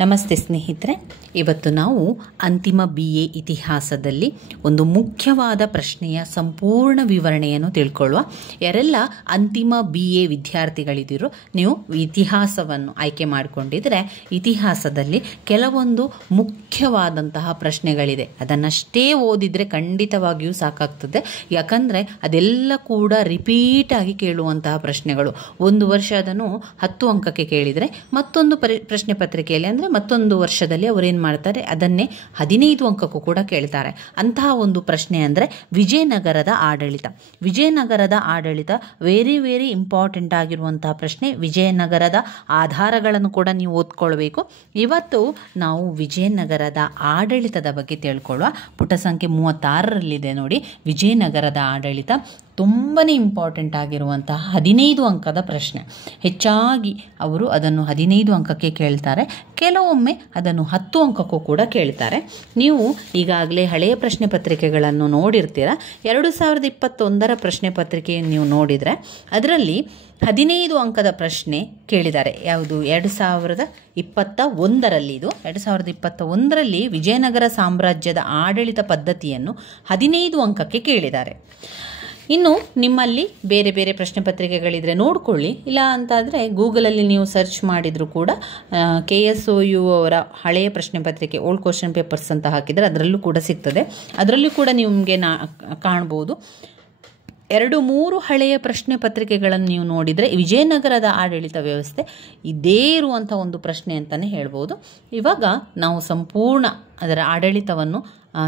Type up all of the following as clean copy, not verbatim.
ನಮಸ್ತೆ ಸ್ನೇಹಿತರೆ, ಇವತ್ತು ನಾವು ಅಂತಿಮ BA ಇತಿಹಾಸದಲ್ಲಿ ಒಂದು ಮುಖ್ಯವಾದ ಪ್ರಶ್ನೆಯ ಸಂಪೂರ್ಣ ವಿವರಣೆಯನ್ನು ತಿಳ್ಕೊಳ್ಳುವ. ಯಾರೆಲ್ಲ ಅಂತಿಮ BA ವಿದ್ಯಾರ್ಥಿಗಳಿದ್ದೀರೋ, ನೀವು ಇತಿಹಾಸವನ್ನು ಆಯ್ಕೆ ಮಾಡಿಕೊಂಡಿದ್ರೆ ಇತಿಹಾಸದಲ್ಲಿ ಕೆಲವೊಂದು ಮುಖ್ಯವಾದಂತಹ ಪ್ರಶ್ನೆಗಳಿದೆ. ಅದನ್ನಷ್ಟೇ ಓದಿದರೆ ಖಂಡಿತವಾಗಿಯೂ ಸಾಕಾಗ್ತದೆ. ಯಾಕಂದರೆ ಅದೆಲ್ಲ ಕೂಡ ರಿಪೀಟ್ ಆಗಿ ಕೇಳುವಂತಹ ಪ್ರಶ್ನೆಗಳು. ಒಂದು ವರ್ಷ ಅದನ್ನು 10 ಅಂಕಕ್ಕೆ ಕೇಳಿದರೆ ಮತ್ತೊಂದು ಪ್ರಶ್ನೆ ಪತ್ರಿಕೆಯಲ್ಲಿ ಅಂದರೆ ಮತ್ತೊಂದು ವರ್ಷದಲ್ಲಿ ಅವರೇನು ಮಾಡ್ತಾರೆ, ಅದನ್ನೇ 15 ಅಂಕಕ್ಕೂ ಕೂಡ ಕೇಳ್ತಾರೆ. ಅಂತಹ ಒಂದು ಪ್ರಶ್ನೆ ಅಂದರೆ ವಿಜಯನಗರದ ಆಡಳಿತ. ವಿಜಯನಗರದ ಆಡಳಿತ ವೆರಿ ಇಂಪಾರ್ಟೆಂಟ್ ಆಗಿರುವಂತಹ ಪ್ರಶ್ನೆ. ವಿಜಯನಗರದ ಆಧಾರಗಳನ್ನು ಕೂಡ ನೀವು ಓದ್ಕೊಳ್ಬೇಕು. ಇವತ್ತು ನಾವು ವಿಜಯನಗರದ ಆಡಳಿತದ ಬಗ್ಗೆ ತಿಳ್ಕೊಳ್ಳುವ. ಪುಟ ಸಂಖ್ಯೆ 36ರಲ್ಲಿದೆ ನೋಡಿ. ವಿಜಯನಗರದ ಆಡಳಿತ ತುಂಬಾ ಇಂಪಾರ್ಟೆಂಟ್ ಆಗಿರುವಂತಹ 15 ಅಂಕದ ಪ್ರಶ್ನೆ. ಹೆಚ್ಚಾಗಿ ಅವರು ಅದನ್ನು 15 ಅಂಕಕ್ಕೆ ಕೇಳ್ತಾರೆ, ಕೆಲವೊಮ್ಮೆ ಅದನ್ನು 10 ಅಂಕಕ್ಕೂ ಕೂಡ ಕೇಳ್ತಾರೆ. ನೀವು ಈಗಾಗಲೇ ಹಳೆಯ ಪ್ರಶ್ನೆ ಪತ್ರಿಕೆಗಳನ್ನು ನೋಡಿರ್ತೀರ. 2021ರ ಪ್ರಶ್ನೆ ಪತ್ರಿಕೆಯನ್ನು ನೀವು ನೋಡಿದರೆ ಅದರಲ್ಲಿ 15 ಅಂಕದ ಪ್ರಶ್ನೆ ಕೇಳಿದ್ದಾರೆ. ಯಾವುದು? 2021ರಲ್ಲಿ. ಇದು 2021ರಲ್ಲಿ ವಿಜಯನಗರ ಸಾಮ್ರಾಜ್ಯದ ಆಡಳಿತ ಪದ್ಧತಿಯನ್ನು 15 ಅಂಕಕ್ಕೆ ಕೇಳಿದ್ದಾರೆ. ಇನ್ನು ನಿಮ್ಮಲ್ಲಿ ಬೇರೆ ಬೇರೆ ಪ್ರಶ್ನೆ ಪತ್ರಿಕೆಗಳಿದ್ರೆ ನೋಡ್ಕೊಳ್ಳಿ. ಇಲ್ಲ ಅಂತಾದರೆ ಗೂಗಲಲ್ಲಿ ನೀವು ಸರ್ಚ್ ಮಾಡಿದರೂ ಕೂಡ KSOU ಅವರ ಹಳೆಯ ಪ್ರಶ್ನೆ ಪತ್ರಿಕೆ ಓಲ್ಡ್ ಕ್ವಶನ್ ಪೇಪರ್ಸ್ ಅಂತ ಹಾಕಿದರೆ ಅದರಲ್ಲೂ ಕೂಡ ಸಿಗ್ತದೆ. ಅದರಲ್ಲೂ ಕೂಡ ನಿಮಗೆ ಕಾಣ್ಬೋದು. 2-3 ಹಳೆಯ ಪ್ರಶ್ನೆ ಪತ್ರಿಕೆಗಳನ್ನು ನೀವು ನೋಡಿದರೆ ವಿಜಯನಗರದ ಆಡಳಿತ ವ್ಯವಸ್ಥೆ ಇದೇ ಇರುವಂಥ ಒಂದು ಪ್ರಶ್ನೆ ಅಂತಲೇ ಹೇಳ್ಬೋದು. ಇವಾಗ ನಾವು ಸಂಪೂರ್ಣ ಅದರ ಆಡಳಿತವನ್ನು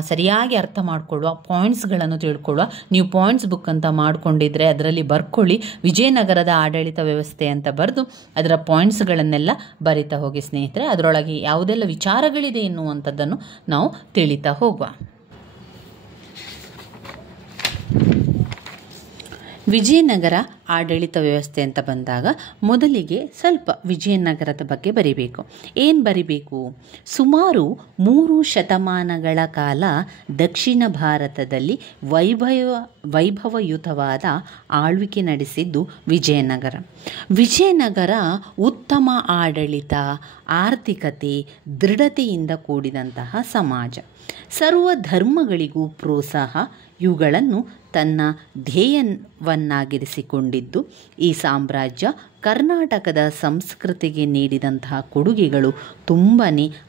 ಸರಿಯಾಗಿ ಅರ್ಥ ಮಾಡಿಕೊಳ್ಳುವ, ಪಾಯಿಂಟ್ಸ್ಗಳನ್ನು ತಿಳ್ಕೊಳ್ಳುವ. ನೀವು ಪಾಯಿಂಟ್ಸ್ ಬುಕ್ ಅಂತ ಮಾಡಿಕೊಂಡಿದ್ರೆ ಅದರಲ್ಲಿ ಬರ್ಕೊಳ್ಳಿ. ವಿಜಯನಗರದ ಆಡಳಿತ ವ್ಯವಸ್ಥೆ ಅಂತ ಬರೆದು ಅದರ ಪಾಯಿಂಟ್ಸ್ಗಳನ್ನೆಲ್ಲ ಬರಿತಾ ಹೋಗಿ ಸ್ನೇಹಿತರೆ. ಅದರೊಳಗೆ ಯಾವುದೆಲ್ಲ ವಿಚಾರಗಳಿದೆ ಎನ್ನುವಂಥದ್ದನ್ನು ನಾವು ತಿಳಿತಾ ಹೋಗುವ. ವಿಜಯನಗರ ಆಡಳಿತ ವ್ಯವಸ್ಥೆ ಅಂತ ಬಂದಾಗ ಮೊದಲಿಗೆ ಸ್ವಲ್ಪ ವಿಜಯನಗರದ ಬಗ್ಗೆ ಬರಿಬೇಕು. ಏನು ಬರಿಬೇಕು? ಸುಮಾರು 3 ಶತಮಾನಗಳ ಕಾಲ ದಕ್ಷಿಣ ಭಾರತದಲ್ಲಿ ವೈಭವಯುತವಾದ ಆಳ್ವಿಕೆ ನಡೆಸಿದ್ದು ವಿಜಯನಗರ. ವಿಜಯನಗರ ಉತ್ತಮ ಆಡಳಿತ, ಆರ್ಥಿಕತೆ, ದೃಢತೆಯಿಂದ ಕೂಡಿದಂತಹ ಸಮಾಜ, ಸರ್ವ ಧರ್ಮಗಳಿಗೂ ಪ್ರೋತ್ಸಾಹ, ಇವುಗಳನ್ನು ತನ್ನ ಧ್ಯೇಯವನ್ನಾಗಿರಿಸಿಕೊಂಡಿದ್ದು ಈ ಸಾಮ್ರಾಜ್ಯ ಕರ್ನಾಟಕದ ಸಂಸ್ಕೃತಿಗೆ ನೀಡಿದಂತಹ ಕೊಡುಗೆಗಳು ತುಂಬಾ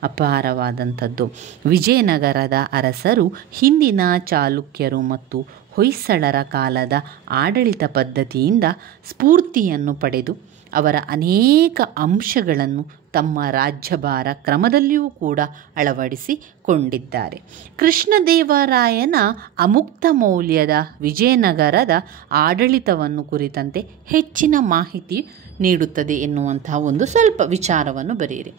ಅಪಾರವಾದಂಥದ್ದು. ವಿಜಯನಗರದ ಅರಸರು ಹಿಂದಿನ ಚಾಲುಕ್ಯರು ಮತ್ತು ಹೊಯ್ಸಳರ ಕಾಲದ ಆಡಳಿತ ಪದ್ಧತಿಯಿಂದ ಸ್ಫೂರ್ತಿಯನ್ನು ಪಡೆದು ಅವರ ಅನೇಕ ಅಂಶಗಳನ್ನು ತಮ್ಮ ರಾಜ್ಯಭಾರ ಕ್ರಮದಲ್ಲಿಯೂ ಕೂಡ ಅಳವಡಿಸಿಕೊಂಡಿದ್ದಾರೆ. ಕೃಷ್ಣದೇವರಾಯನ ಅಮುಕ್ತ ಮೌಲ್ಯದ ವಿಜಯನಗರದ ಆಡಳಿತವನ್ನು ಕುರಿತಂತೆ ಹೆಚ್ಚಿನ ಮಾಹಿತಿ ನೀಡುತ್ತದೆ ಎನ್ನುವಂತಹ ಒಂದು ಸ್ವಲ್ಪ ವಿಚಾರವನ್ನು ಬರೆಯಿರಿ.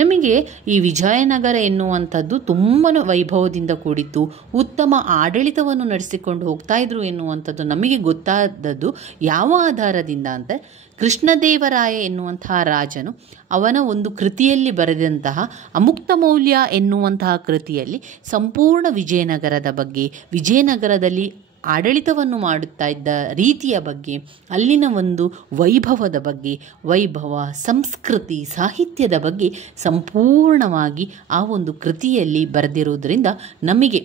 ನಮಗೆ ಈ ವಿಜಯನಗರ ಎನ್ನುವಂಥದ್ದು ತುಂಬ ವೈಭವದಿಂದ ಕೂಡಿತ್ತು, ಉತ್ತಮ ಆಡಳಿತವನ್ನು ನಡೆಸಿಕೊಂಡು ಹೋಗ್ತಾ ಇದ್ರು ಎನ್ನುವಂಥದ್ದು ನಮಗೆ ಗೊತ್ತಾದದ್ದು ಯಾವ ಆಧಾರದಿಂದ ಅಂತ, ಕೃಷ್ಣದೇವರಾಯ ಎನ್ನುವಂತಹ ರಾಜನು ಅವನ ಒಂದು ಕೃತಿಯಲ್ಲಿ ಬರೆದಂತಹ ಅಮುಕ್ತ ಮೌಲ್ಯ ಎನ್ನುವಂತಹ ಕೃತಿಯಲ್ಲಿ ಸಂಪೂರ್ಣ ವಿಜಯನಗರದ ಬಗ್ಗೆ, ವಿಜಯನಗರದಲ್ಲಿ ಆಡಳಿತವನ್ನು ಮಾಡುತ್ತಾ ಇದ್ದ ರೀತಿಯ ಬಗ್ಗೆ, ಅಲ್ಲಿನ ಒಂದು ವೈಭವದ ಬಗ್ಗೆ, ವೈಭವ, ಸಂಸ್ಕೃತಿ, ಸಾಹಿತ್ಯದ ಬಗ್ಗೆ ಸಂಪೂರ್ಣವಾಗಿ ಆ ಒಂದು ಕೃತಿಯಲ್ಲಿ ಬರೆದಿರುವುದರಿಂದ ನಮಗೆ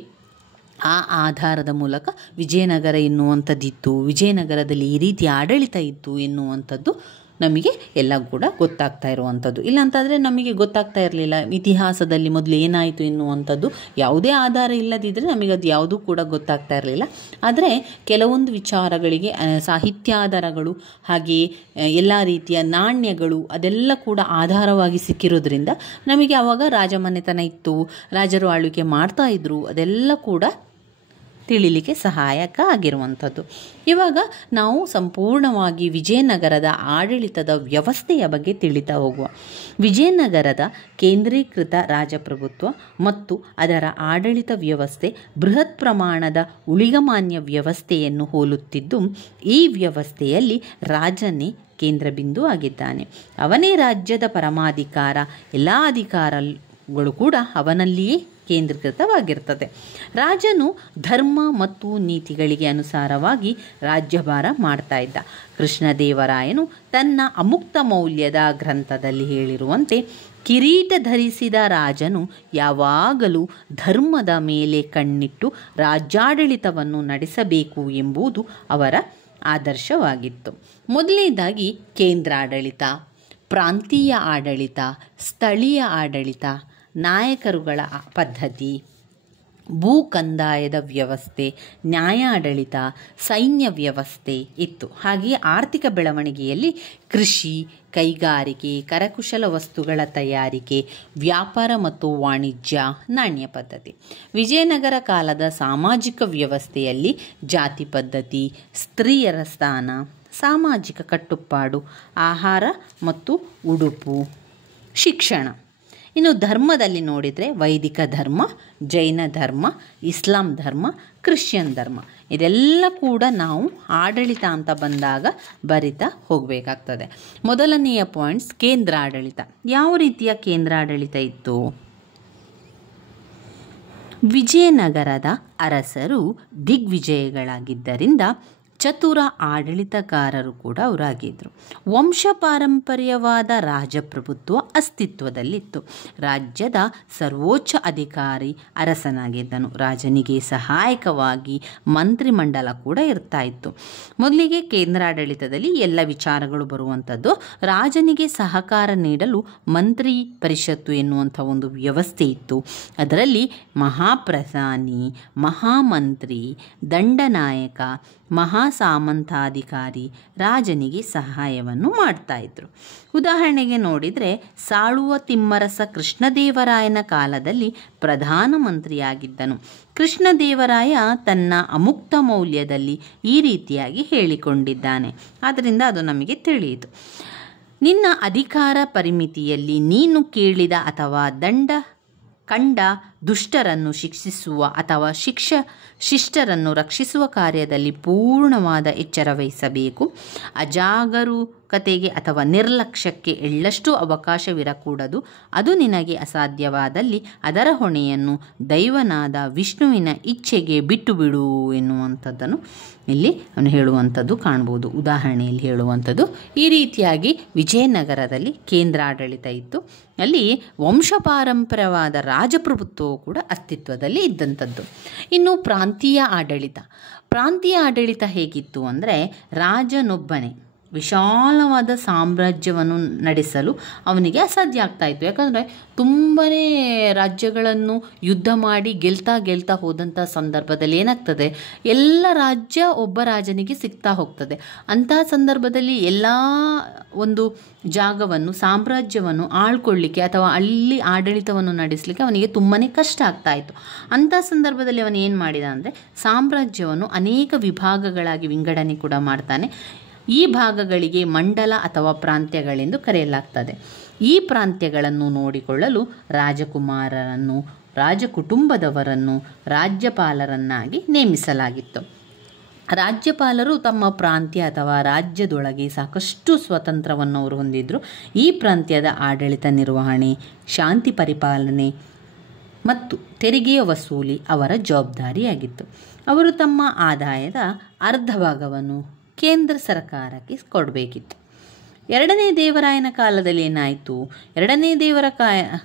ಆ ಆಧಾರದ ಮೂಲಕ ವಿಜಯನಗರ ಎನ್ನುವಂಥದ್ದಿತ್ತು, ವಿಜಯನಗರದಲ್ಲಿ ಈ ರೀತಿ ಆಡಳಿತ ಇತ್ತು ಎನ್ನುವಂಥದ್ದು ನಮಗೆ ಎಲ್ಲ ಕೂಡ ಗೊತ್ತಾಗ್ತಾ ಇರುವಂಥದ್ದು. ಇಲ್ಲಾಂತಾದರೆ ನಮಗೆ ಗೊತ್ತಾಗ್ತಾ ಇರಲಿಲ್ಲ. ಇತಿಹಾಸದಲ್ಲಿ ಮೊದಲು ಏನಾಯಿತು ಎನ್ನುವಂಥದ್ದು ಯಾವುದೇ ಆಧಾರ ಇಲ್ಲದಿದ್ದರೆ ನಮಗೆ ಅದು ಯಾವುದೂ ಕೂಡ ಗೊತ್ತಾಗ್ತಾ ಇರಲಿಲ್ಲ. ಆದರೆ ಕೆಲವೊಂದು ವಿಚಾರಗಳಿಗೆ ಸಾಹಿತ್ಯಾಧಾರಗಳು, ಹಾಗೆಯೇ ಎಲ್ಲ ರೀತಿಯ ನಾಣ್ಯಗಳು ಅದೆಲ್ಲ ಕೂಡ ಆಧಾರವಾಗಿ ಸಿಕ್ಕಿರೋದ್ರಿಂದ ನಮಗೆ ಆವಾಗ ರಾಜಮನೆತನ ಇತ್ತು, ರಾಜರು ಆಳ್ವಿಕೆ ಮಾಡ್ತಾ ಇದ್ರು, ಅದೆಲ್ಲ ಕೂಡ ತಿಳಿಲಿಕ್ಕೆ ಸಹಾಯಕ ಆಗಿರುವಂಥದ್ದು. ಇವಾಗ ನಾವು ಸಂಪೂರ್ಣವಾಗಿ ವಿಜಯನಗರದ ಆಡಳಿತದ ವ್ಯವಸ್ಥೆಯ ಬಗ್ಗೆ ತಿಳಿತಾ ಹೋಗುವ. ವಿಜಯನಗರದ ಕೇಂದ್ರೀಕೃತ ರಾಜಪ್ರಭುತ್ವ ಮತ್ತು ಅದರ ಆಡಳಿತ ವ್ಯವಸ್ಥೆ ಬೃಹತ್ ಪ್ರಮಾಣದ ಉಳಿಗಮಾನ್ಯ ವ್ಯವಸ್ಥೆಯನ್ನು ಹೋಲುತ್ತಿದ್ದು ಈ ವ್ಯವಸ್ಥೆಯಲ್ಲಿ ರಾಜನೇ ಕೇಂದ್ರಬಿಂದು ಆಗಿದ್ದಾನೆ. ಅವನೇ ರಾಜ್ಯದ ಪರಮಾಧಿಕಾರ, ಎಲ್ಲ ಅಧಿಕಾರಗಳು ಕೂಡ ಅವನಲ್ಲಿಯೇ ಕೇಂದ್ರೀಕೃತವಾಗಿರ್ತದೆ. ರಾಜನು ಧರ್ಮ ಮತ್ತು ನೀತಿಗಳಿಗೆ ಅನುಸಾರವಾಗಿ ರಾಜ್ಯಭಾರ ಮಾಡ್ತಾ ಇದ್ದ. ಕೃಷ್ಣದೇವರಾಯನು ತನ್ನ ಅಮುಕ್ತ ಮೌಲ್ಯದ ಗ್ರಂಥದಲ್ಲಿ ಹೇಳಿರುವಂತೆ, ಕಿರೀಟ ಧರಿಸಿದ ರಾಜನು ಯಾವಾಗಲೂ ಧರ್ಮದ ಮೇಲೆ ಕಣ್ಣಿಟ್ಟು ರಾಜ್ಯಾಡಳಿತವನ್ನು ನಡೆಸಬೇಕು ಎಂಬುದು ಅವರ ಆದರ್ಶವಾಗಿತ್ತು. ಮೊದಲನೇದಾಗಿ ಕೇಂದ್ರಾಡಳಿತ, ಪ್ರಾಂತೀಯ ಆಡಳಿತ, ಸ್ಥಳೀಯ ಆಡಳಿತ, ನಾಯಕರುಗಳ ಪದ್ಧತಿ, ಭೂ ಕಂದಾಯದ ವ್ಯವಸ್ಥೆ, ನ್ಯಾಯಾಡಳಿತ, ಸೈನ್ಯ ವ್ಯವಸ್ಥೆ ಇತ್ತು. ಹಾಗೆಯೇ ಆರ್ಥಿಕ ಬೆಳವಣಿಗೆಯಲ್ಲಿ ಕೃಷಿ, ಕೈಗಾರಿಕೆ, ಕರಕುಶಲ ವಸ್ತುಗಳ ತಯಾರಿಕೆ, ವ್ಯಾಪಾರ ಮತ್ತು ವಾಣಿಜ್ಯ, ನಾಣ್ಯ ಪದ್ಧತಿ. ವಿಜಯನಗರ ಕಾಲದ ಸಾಮಾಜಿಕ ವ್ಯವಸ್ಥೆಯಲ್ಲಿ ಜಾತಿ ಪದ್ಧತಿ, ಸ್ತ್ರೀಯರ ಸ್ಥಾನ, ಸಾಮಾಜಿಕ ಕಟ್ಟುಪಾಡು, ಆಹಾರ ಮತ್ತು ಉಡುಪು, ಶಿಕ್ಷಣ. ಇನ್ನು ಧರ್ಮದಲ್ಲಿ ನೋಡಿದರೆ ವೈದಿಕ ಧರ್ಮ, ಜೈನ ಧರ್ಮ, ಇಸ್ಲಾಂ ಧರ್ಮ, ಕ್ರಿಶ್ಚಿಯನ್ ಧರ್ಮ, ಇದೆಲ್ಲ ಕೂಡ ನಾವು ಆಡಳಿತ ಅಂತ ಬಂದಾಗ ಬರಿತಾ ಹೋಗಬೇಕಾಗ್ತದೆ. ಮೊದಲನೆಯ ಪಾಯಿಂಟ್ಸ್ ಕೇಂದ್ರಾಡಳಿತ. ಯಾವ ರೀತಿಯ ಕೇಂದ್ರಾಡಳಿತ ಇತ್ತು? ವಿಜಯನಗರದ ಅರಸರು ದಿಗ್ವಿಜಯಗಳಾಗಿದ್ದರಿಂದ ಚತುರ ಆಡಳಿತಗಾರರು ಕೂಡ ಅವರಾಗಿದ್ದರು. ವಂಶ ಪಾರಂಪರ್ಯವಾದ ರಾಜಪ್ರಭುತ್ವ ಅಸ್ತಿತ್ವದಲ್ಲಿತ್ತು. ರಾಜ್ಯದ ಸರ್ವೋಚ್ಚ ಅಧಿಕಾರಿ ಅರಸನಾಗಿದ್ದನು. ರಾಜನಿಗೆ ಸಹಾಯಕವಾಗಿ ಮಂತ್ರಿಮಂಡಲ ಕೂಡ ಇರ್ತಾ ಇತ್ತು. ಮೊದಲಿಗೆ ಕೇಂದ್ರಾಡಳಿತದಲ್ಲಿ ಎಲ್ಲ ವಿಚಾರಗಳು ಬರುವಂಥದ್ದು. ರಾಜನಿಗೆ ಸಹಕಾರ ನೀಡಲು ಮಂತ್ರಿ ಪರಿಷತ್ತು ಎನ್ನುವಂಥ ಒಂದು ವ್ಯವಸ್ಥೆ ಇತ್ತು. ಅದರಲ್ಲಿ ಮಹಾಪ್ರಧಾನಿ, ಮಹಾಮಂತ್ರಿ, ದಂಡನಾಯಕ, ಮಹಾಸಾಮಂತಾಧಿಕಾರಿ ರಾಜನಿಗೆ ಸಹಾಯವನ್ನು ಮಾಡ್ತಾ ಇದ್ರು. ಉದಾಹರಣೆಗೆ ನೋಡಿದರೆ ಸಾಳುವ ತಿಮ್ಮರಸ ಕೃಷ್ಣದೇವರಾಯನ ಕಾಲದಲ್ಲಿ ಪ್ರಧಾನಮಂತ್ರಿಯಾಗಿದ್ದನು. ಕೃಷ್ಣದೇವರಾಯ ತನ್ನ ಅಮುಕ್ತ ಮೌಲ್ಯದಲ್ಲಿ ಈ ರೀತಿಯಾಗಿ ಹೇಳಿಕೊಂಡಿದ್ದಾನೆ. ಆದ್ದರಿಂದ ಅದು ನಮಗೆ ತಿಳಿಯಿತು. ನಿನ್ನ ಅಧಿಕಾರ ಪರಿಮಿತಿಯಲ್ಲಿ ನೀನು ಕೇಳಿದ ಅಥವಾ ಕಂಡ ದುಷ್ಟರನ್ನು ಶಿಕ್ಷಿಸುವ ಅಥವಾ ಶಿಷ್ಟರನ್ನು ರಕ್ಷಿಸುವ ಕಾರ್ಯದಲ್ಲಿ ಪೂರ್ಣವಾದ ಎಚ್ಚರ ವಹಿಸಬೇಕು. ಅಜಾಗರೂಕತೆಗೆ ಅಥವಾ ನಿರ್ಲಕ್ಷ್ಯಕ್ಕೆ ಎಳ್ಳಷ್ಟು ಅವಕಾಶವಿರಕೂಡದು. ಅದು ನಿನಗೆ ಅಸಾಧ್ಯವಾದಲ್ಲಿ ಅದರ ಹೊಣೆಯನ್ನು ದೈವನಾದ ವಿಷ್ಣುವಿನ ಇಚ್ಛೆಗೆ ಬಿಟ್ಟು ಬಿಡು ಎನ್ನುವಂಥದ್ದನ್ನು ಇಲ್ಲಿ ಅವನು ಹೇಳುವಂಥದ್ದು ಕಾಣ್ಬೋದು. ಉದಾಹರಣೆಯಲ್ಲಿ ಹೇಳುವಂಥದ್ದು ಈ ರೀತಿಯಾಗಿ ವಿಜಯನಗರದಲ್ಲಿ ಕೇಂದ್ರಾಡಳಿತ ಇತ್ತು. ಅಲ್ಲಿ ವಂಶಪಾರಂಪರ್ಯವಾದ ರಾಜಪ್ರಭುತ್ವವು ಕೂಡ ಅಸ್ತಿತ್ವದಲ್ಲಿ ಇದ್ದಂಥದ್ದು. ಇನ್ನು ಪ್ರಾಂತೀಯ ಆಡಳಿತ ಹೇಗಿತ್ತು ಅಂದರೆ, ರಾಜನೊಬ್ಬನೇ ವಿಶಾಲವಾದ ಸಾಮ್ರಾಜ್ಯವನ್ನು ನಡೆಸಲು ಅವನಿಗೆ ಅಸಾಧ್ಯ ಆಗ್ತಾಯಿತ್ತು. ಯಾಕಂದರೆ ತುಂಬನೇ ರಾಜ್ಯಗಳನ್ನು ಯುದ್ಧ ಮಾಡಿ ಗೆಲ್ತಾ ಹೋದಂಥ ಸಂದರ್ಭದಲ್ಲಿ ಏನಾಗ್ತದೆ, ಎಲ್ಲ ರಾಜ್ಯ ಒಬ್ಬ ರಾಜನಿಗೆ ಸಿಗ್ತಾ ಹೋಗ್ತದೆ. ಅಂತಹ ಸಂದರ್ಭದಲ್ಲಿ ಎಲ್ಲ ಒಂದು ಜಾಗವನ್ನು, ಸಾಮ್ರಾಜ್ಯವನ್ನು ಆಳ್ಕೊಳ್ಳಿಕ್ಕೆ ಅಥವಾ ಅಲ್ಲಿ ಆಡಳಿತವನ್ನು ನಡೆಸಲಿಕ್ಕೆ ಅವನಿಗೆ ತುಂಬಾ ಕಷ್ಟ ಆಗ್ತಾಯಿತ್ತು. ಅಂಥ ಸಂದರ್ಭದಲ್ಲಿ ಅವನು ಏನು ಮಾಡಿದ ಅಂದರೆ, ಸಾಮ್ರಾಜ್ಯವನ್ನು ಅನೇಕ ವಿಭಾಗಗಳಾಗಿ ವಿಂಗಡಣೆ ಕೂಡ ಮಾಡ್ತಾನೆ. ಈ ಭಾಗಗಳಿಗೆ ಮಂಡಲ ಅಥವಾ ಪ್ರಾಂತ್ಯಗಳೆಂದು ಕರೆಯಲಾಗ್ತದೆ. ಈ ಪ್ರಾಂತ್ಯಗಳನ್ನು ನೋಡಿಕೊಳ್ಳಲು ರಾಜಕುಮಾರರನ್ನು, ರಾಜಕುಟುಂಬದವರನ್ನು ರಾಜ್ಯಪಾಲರನ್ನಾಗಿ ನೇಮಿಸಲಾಗಿತ್ತು. ರಾಜ್ಯಪಾಲರು ತಮ್ಮ ಪ್ರಾಂತ್ಯ ಅಥವಾ ರಾಜ್ಯದೊಳಗೆ ಸಾಕಷ್ಟು ಸ್ವತಂತ್ರವನ್ನು ಅವರು ಹೊಂದಿದ್ದರು. ಈ ಪ್ರಾಂತ್ಯದ ಆಡಳಿತ ನಿರ್ವಹಣೆ, ಶಾಂತಿ ಪರಿಪಾಲನೆ ಮತ್ತು ತೆರಿಗೆಯ ವಸೂಲಿ ಅವರ ಜವಾಬ್ದಾರಿಯಾಗಿತ್ತು. ಅವರು ತಮ್ಮ ಆದಾಯದ ಅರ್ಧ ಭಾಗವನ್ನು ಕೇಂದ್ರ ಸರ್ಕಾರಕ್ಕೆ ಕೊಡಬೇಕಿತ್ತು. ಎರಡನೇ ದೇವರಾಯನ ಕಾಲದಲ್ಲಿ ಏನಾಯಿತು? ಎರಡನೇ ದೇವರ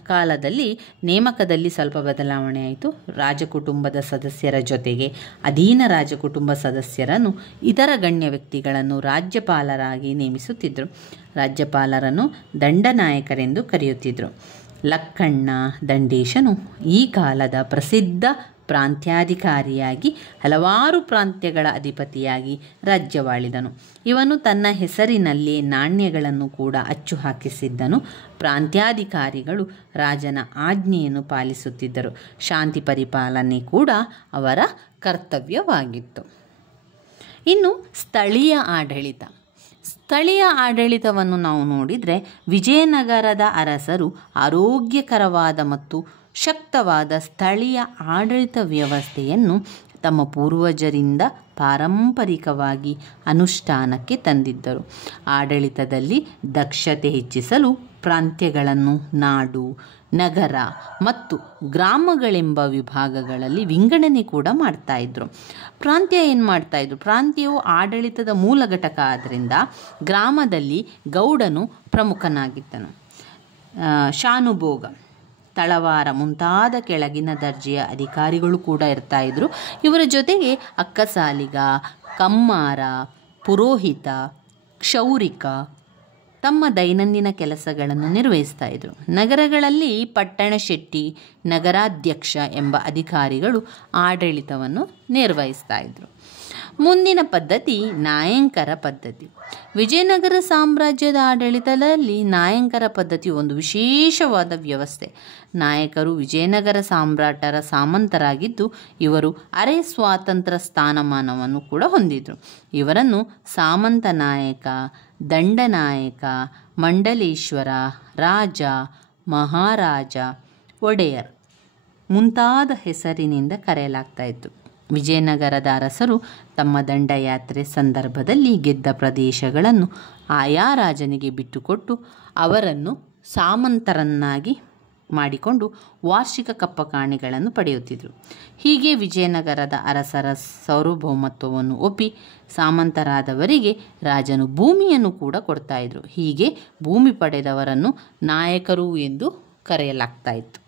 ಕಾಲದಲ್ಲಿ ನೇಮಕದಲ್ಲಿ ಸ್ವಲ್ಪ ಬದಲಾವಣೆ ಆಯಿತು. ರಾಜಕುಟುಂಬದ ಸದಸ್ಯರ ಜೊತೆಗೆ ಅಧೀನ ರಾಜಕುಟುಂಬ ಸದಸ್ಯರನ್ನು, ಇತರ ಗಣ್ಯ ವ್ಯಕ್ತಿಗಳನ್ನು ರಾಜ್ಯಪಾಲರಾಗಿ ನೇಮಿಸುತ್ತಿದ್ದರು. ರಾಜ್ಯಪಾಲರನ್ನು ದಂಡನಾಯಕರೆಂದು ಕರೆಯುತ್ತಿದ್ದರು. ಲಕ್ಕಣ್ಣ ದಂಡೇಶನು ಈ ಕಾಲದ ಪ್ರಸಿದ್ಧ ಪ್ರಾಂತ್ಯಾಧಿಕಾರಿಯಾಗಿ ಹಲವಾರು ಪ್ರಾಂತ್ಯಗಳ ಅಧಿಪತಿಯಾಗಿ ರಾಜ್ಯವಾಳಿದನು. ಇವನು ತನ್ನ ಹೆಸರಿನಲ್ಲಿ ನಾಣ್ಯಗಳನ್ನು ಕೂಡ ಅಚ್ಚು ಹಾಕಿಸಿದ್ದನು. ಪ್ರಾಂತ್ಯಾಧಿಕಾರಿಗಳು ರಾಜನ ಆಜ್ಞೆಯನ್ನು ಪಾಲಿಸುತ್ತಿದ್ದರು. ಶಾಂತಿ ಪರಿಪಾಲನೆ ಕೂಡ ಅವರ ಕರ್ತವ್ಯವಾಗಿತ್ತು. ಇನ್ನು ಸ್ಥಳೀಯ ಆಡಳಿತವನ್ನು ನಾವು ನೋಡಿದರೆ, ವಿಜಯನಗರದ ಅರಸರು ಆರೋಗ್ಯಕರವಾದ ಮತ್ತು ಶಕ್ತವಾದ ಸ್ಥಳೀಯ ಆಡಳಿತ ವ್ಯವಸ್ಥೆಯನ್ನು ತಮ್ಮ ಪೂರ್ವಜರಿಂದ ಪಾರಂಪರಿಕವಾಗಿ ಅನುಷ್ಠಾನಕ್ಕೆ ತಂದಿದ್ದರು. ಆಡಳಿತದಲ್ಲಿ ದಕ್ಷತೆ ಹೆಚ್ಚಿಸಲು ಪ್ರಾಂತ್ಯಗಳನ್ನು ನಾಡು, ನಗರ ಮತ್ತು ಗ್ರಾಮಗಳೆಂಬ ವಿಭಾಗಗಳಲ್ಲಿ ವಿಂಗಡಣೆ ಕೂಡ ಮಾಡ್ತಾಯಿದ್ರು. ಪ್ರಾಂತ್ಯ ಏನು ಮಾಡ್ತಾಯಿದ್ರು? ಪ್ರಾಂತ್ಯವು ಆಡಳಿತದ ಮೂಲ ಘಟಕ ಆದ್ದರಿಂದ ಗ್ರಾಮದಲ್ಲಿ ಗೌಡನು ಪ್ರಮುಖನಾಗಿದ್ದನು. ಶಾನುಭೋಗ, ತಳವಾರ ಮುಂತಾದ ಕೆಳಗಿನ ದರ್ಜೆಯ ಅಧಿಕಾರಿಗಳು ಕೂಡ ಇರ್ತಾಯಿದ್ರು. ಇವರ ಜೊತೆಗೆ ಅಕ್ಕಸಾಲಿಗ, ಕಮ್ಮಾರ, ಪುರೋಹಿತ, ಕ್ಷೌರಿಕ ತಮ್ಮ ದೈನಂದಿನ ಕೆಲಸಗಳನ್ನು ನಿರ್ವಹಿಸ್ತಾ ಇದ್ರು. ನಗರಗಳಲ್ಲಿ ಪಟ್ಟಣ ಶೆಟ್ಟಿ, ನಗರಾಧ್ಯಕ್ಷ ಎಂಬ ಅಧಿಕಾರಿಗಳು ಆಡಳಿತವನ್ನು ನಿರ್ವಹಿಸ್ತಾ ಇದ್ರು. ಮುಂದಿನ ಪದ್ಧತಿ ನಾಯಂಕರ ಪದ್ಧತಿ. ವಿಜಯನಗರ ಸಾಮ್ರಾಜ್ಯದ ಆಡಳಿತದಲ್ಲಿ ನಾಯಂಕರ ಪದ್ಧತಿ ಒಂದು ವಿಶೇಷವಾದ ವ್ಯವಸ್ಥೆ. ನಾಯಕರು ವಿಜಯನಗರ ಸಾಮ್ರಾಟರ ಸಾಮಂತರಾಗಿದ್ದು ಇವರು ಅರೆ ಸ್ವಾತಂತ್ರ್ಯ ಸ್ಥಾನಮಾನವನ್ನು ಕೂಡ ಹೊಂದಿದ್ರು. ಇವರನ್ನು ಸಾಮಂತ ನಾಯಕ, ದಂಡನಾಯಕ, ಮಂಡಲೇಶ್ವರ, ರಾಜ, ಮಹಾರಾಜ, ಒಡೆಯರ್ ಮುಂತಾದ ಹೆಸರಿನಿಂದ ಕರೆಯಲಾಗ್ತಾ ಇತ್ತು. ವಿಜಯನಗರದ ಅರಸರು ತಮ್ಮ ದಂಡಯಾತ್ರೆ ಸಂದರ್ಭದಲ್ಲಿ ಗೆದ್ದ ಪ್ರದೇಶಗಳನ್ನು ಆಯಾ ರಾಜನಿಗೆ ಬಿಟ್ಟುಕೊಟ್ಟು ಅವರನ್ನು ಸಾಮಂತರನ್ನಾಗಿ ಮಾಡಿಕೊಂಡು ವಾರ್ಷಿಕ ಕಪ್ಪಕಾಣಿಗಳನ್ನು ಪಡೆಯುತ್ತಿದ್ದರು. ಹೀಗೆ ವಿಜಯನಗರದ ಅರಸರ ಸಾರ್ವಭೌಮತ್ವವನ್ನು ಒಪ್ಪಿ ಸಾಮಂತರಾದವರಿಗೆ ರಾಜನು ಭೂಮಿಯನ್ನು ಕೂಡ ಕೊಡ್ತಾಯಿದ್ರು. ಹೀಗೆ ಭೂಮಿ ಪಡೆದವರನ್ನು ನಾಯಕರು ಎಂದು ಕರೆಯಲಾಗ್ತಾ ಇತ್ತು.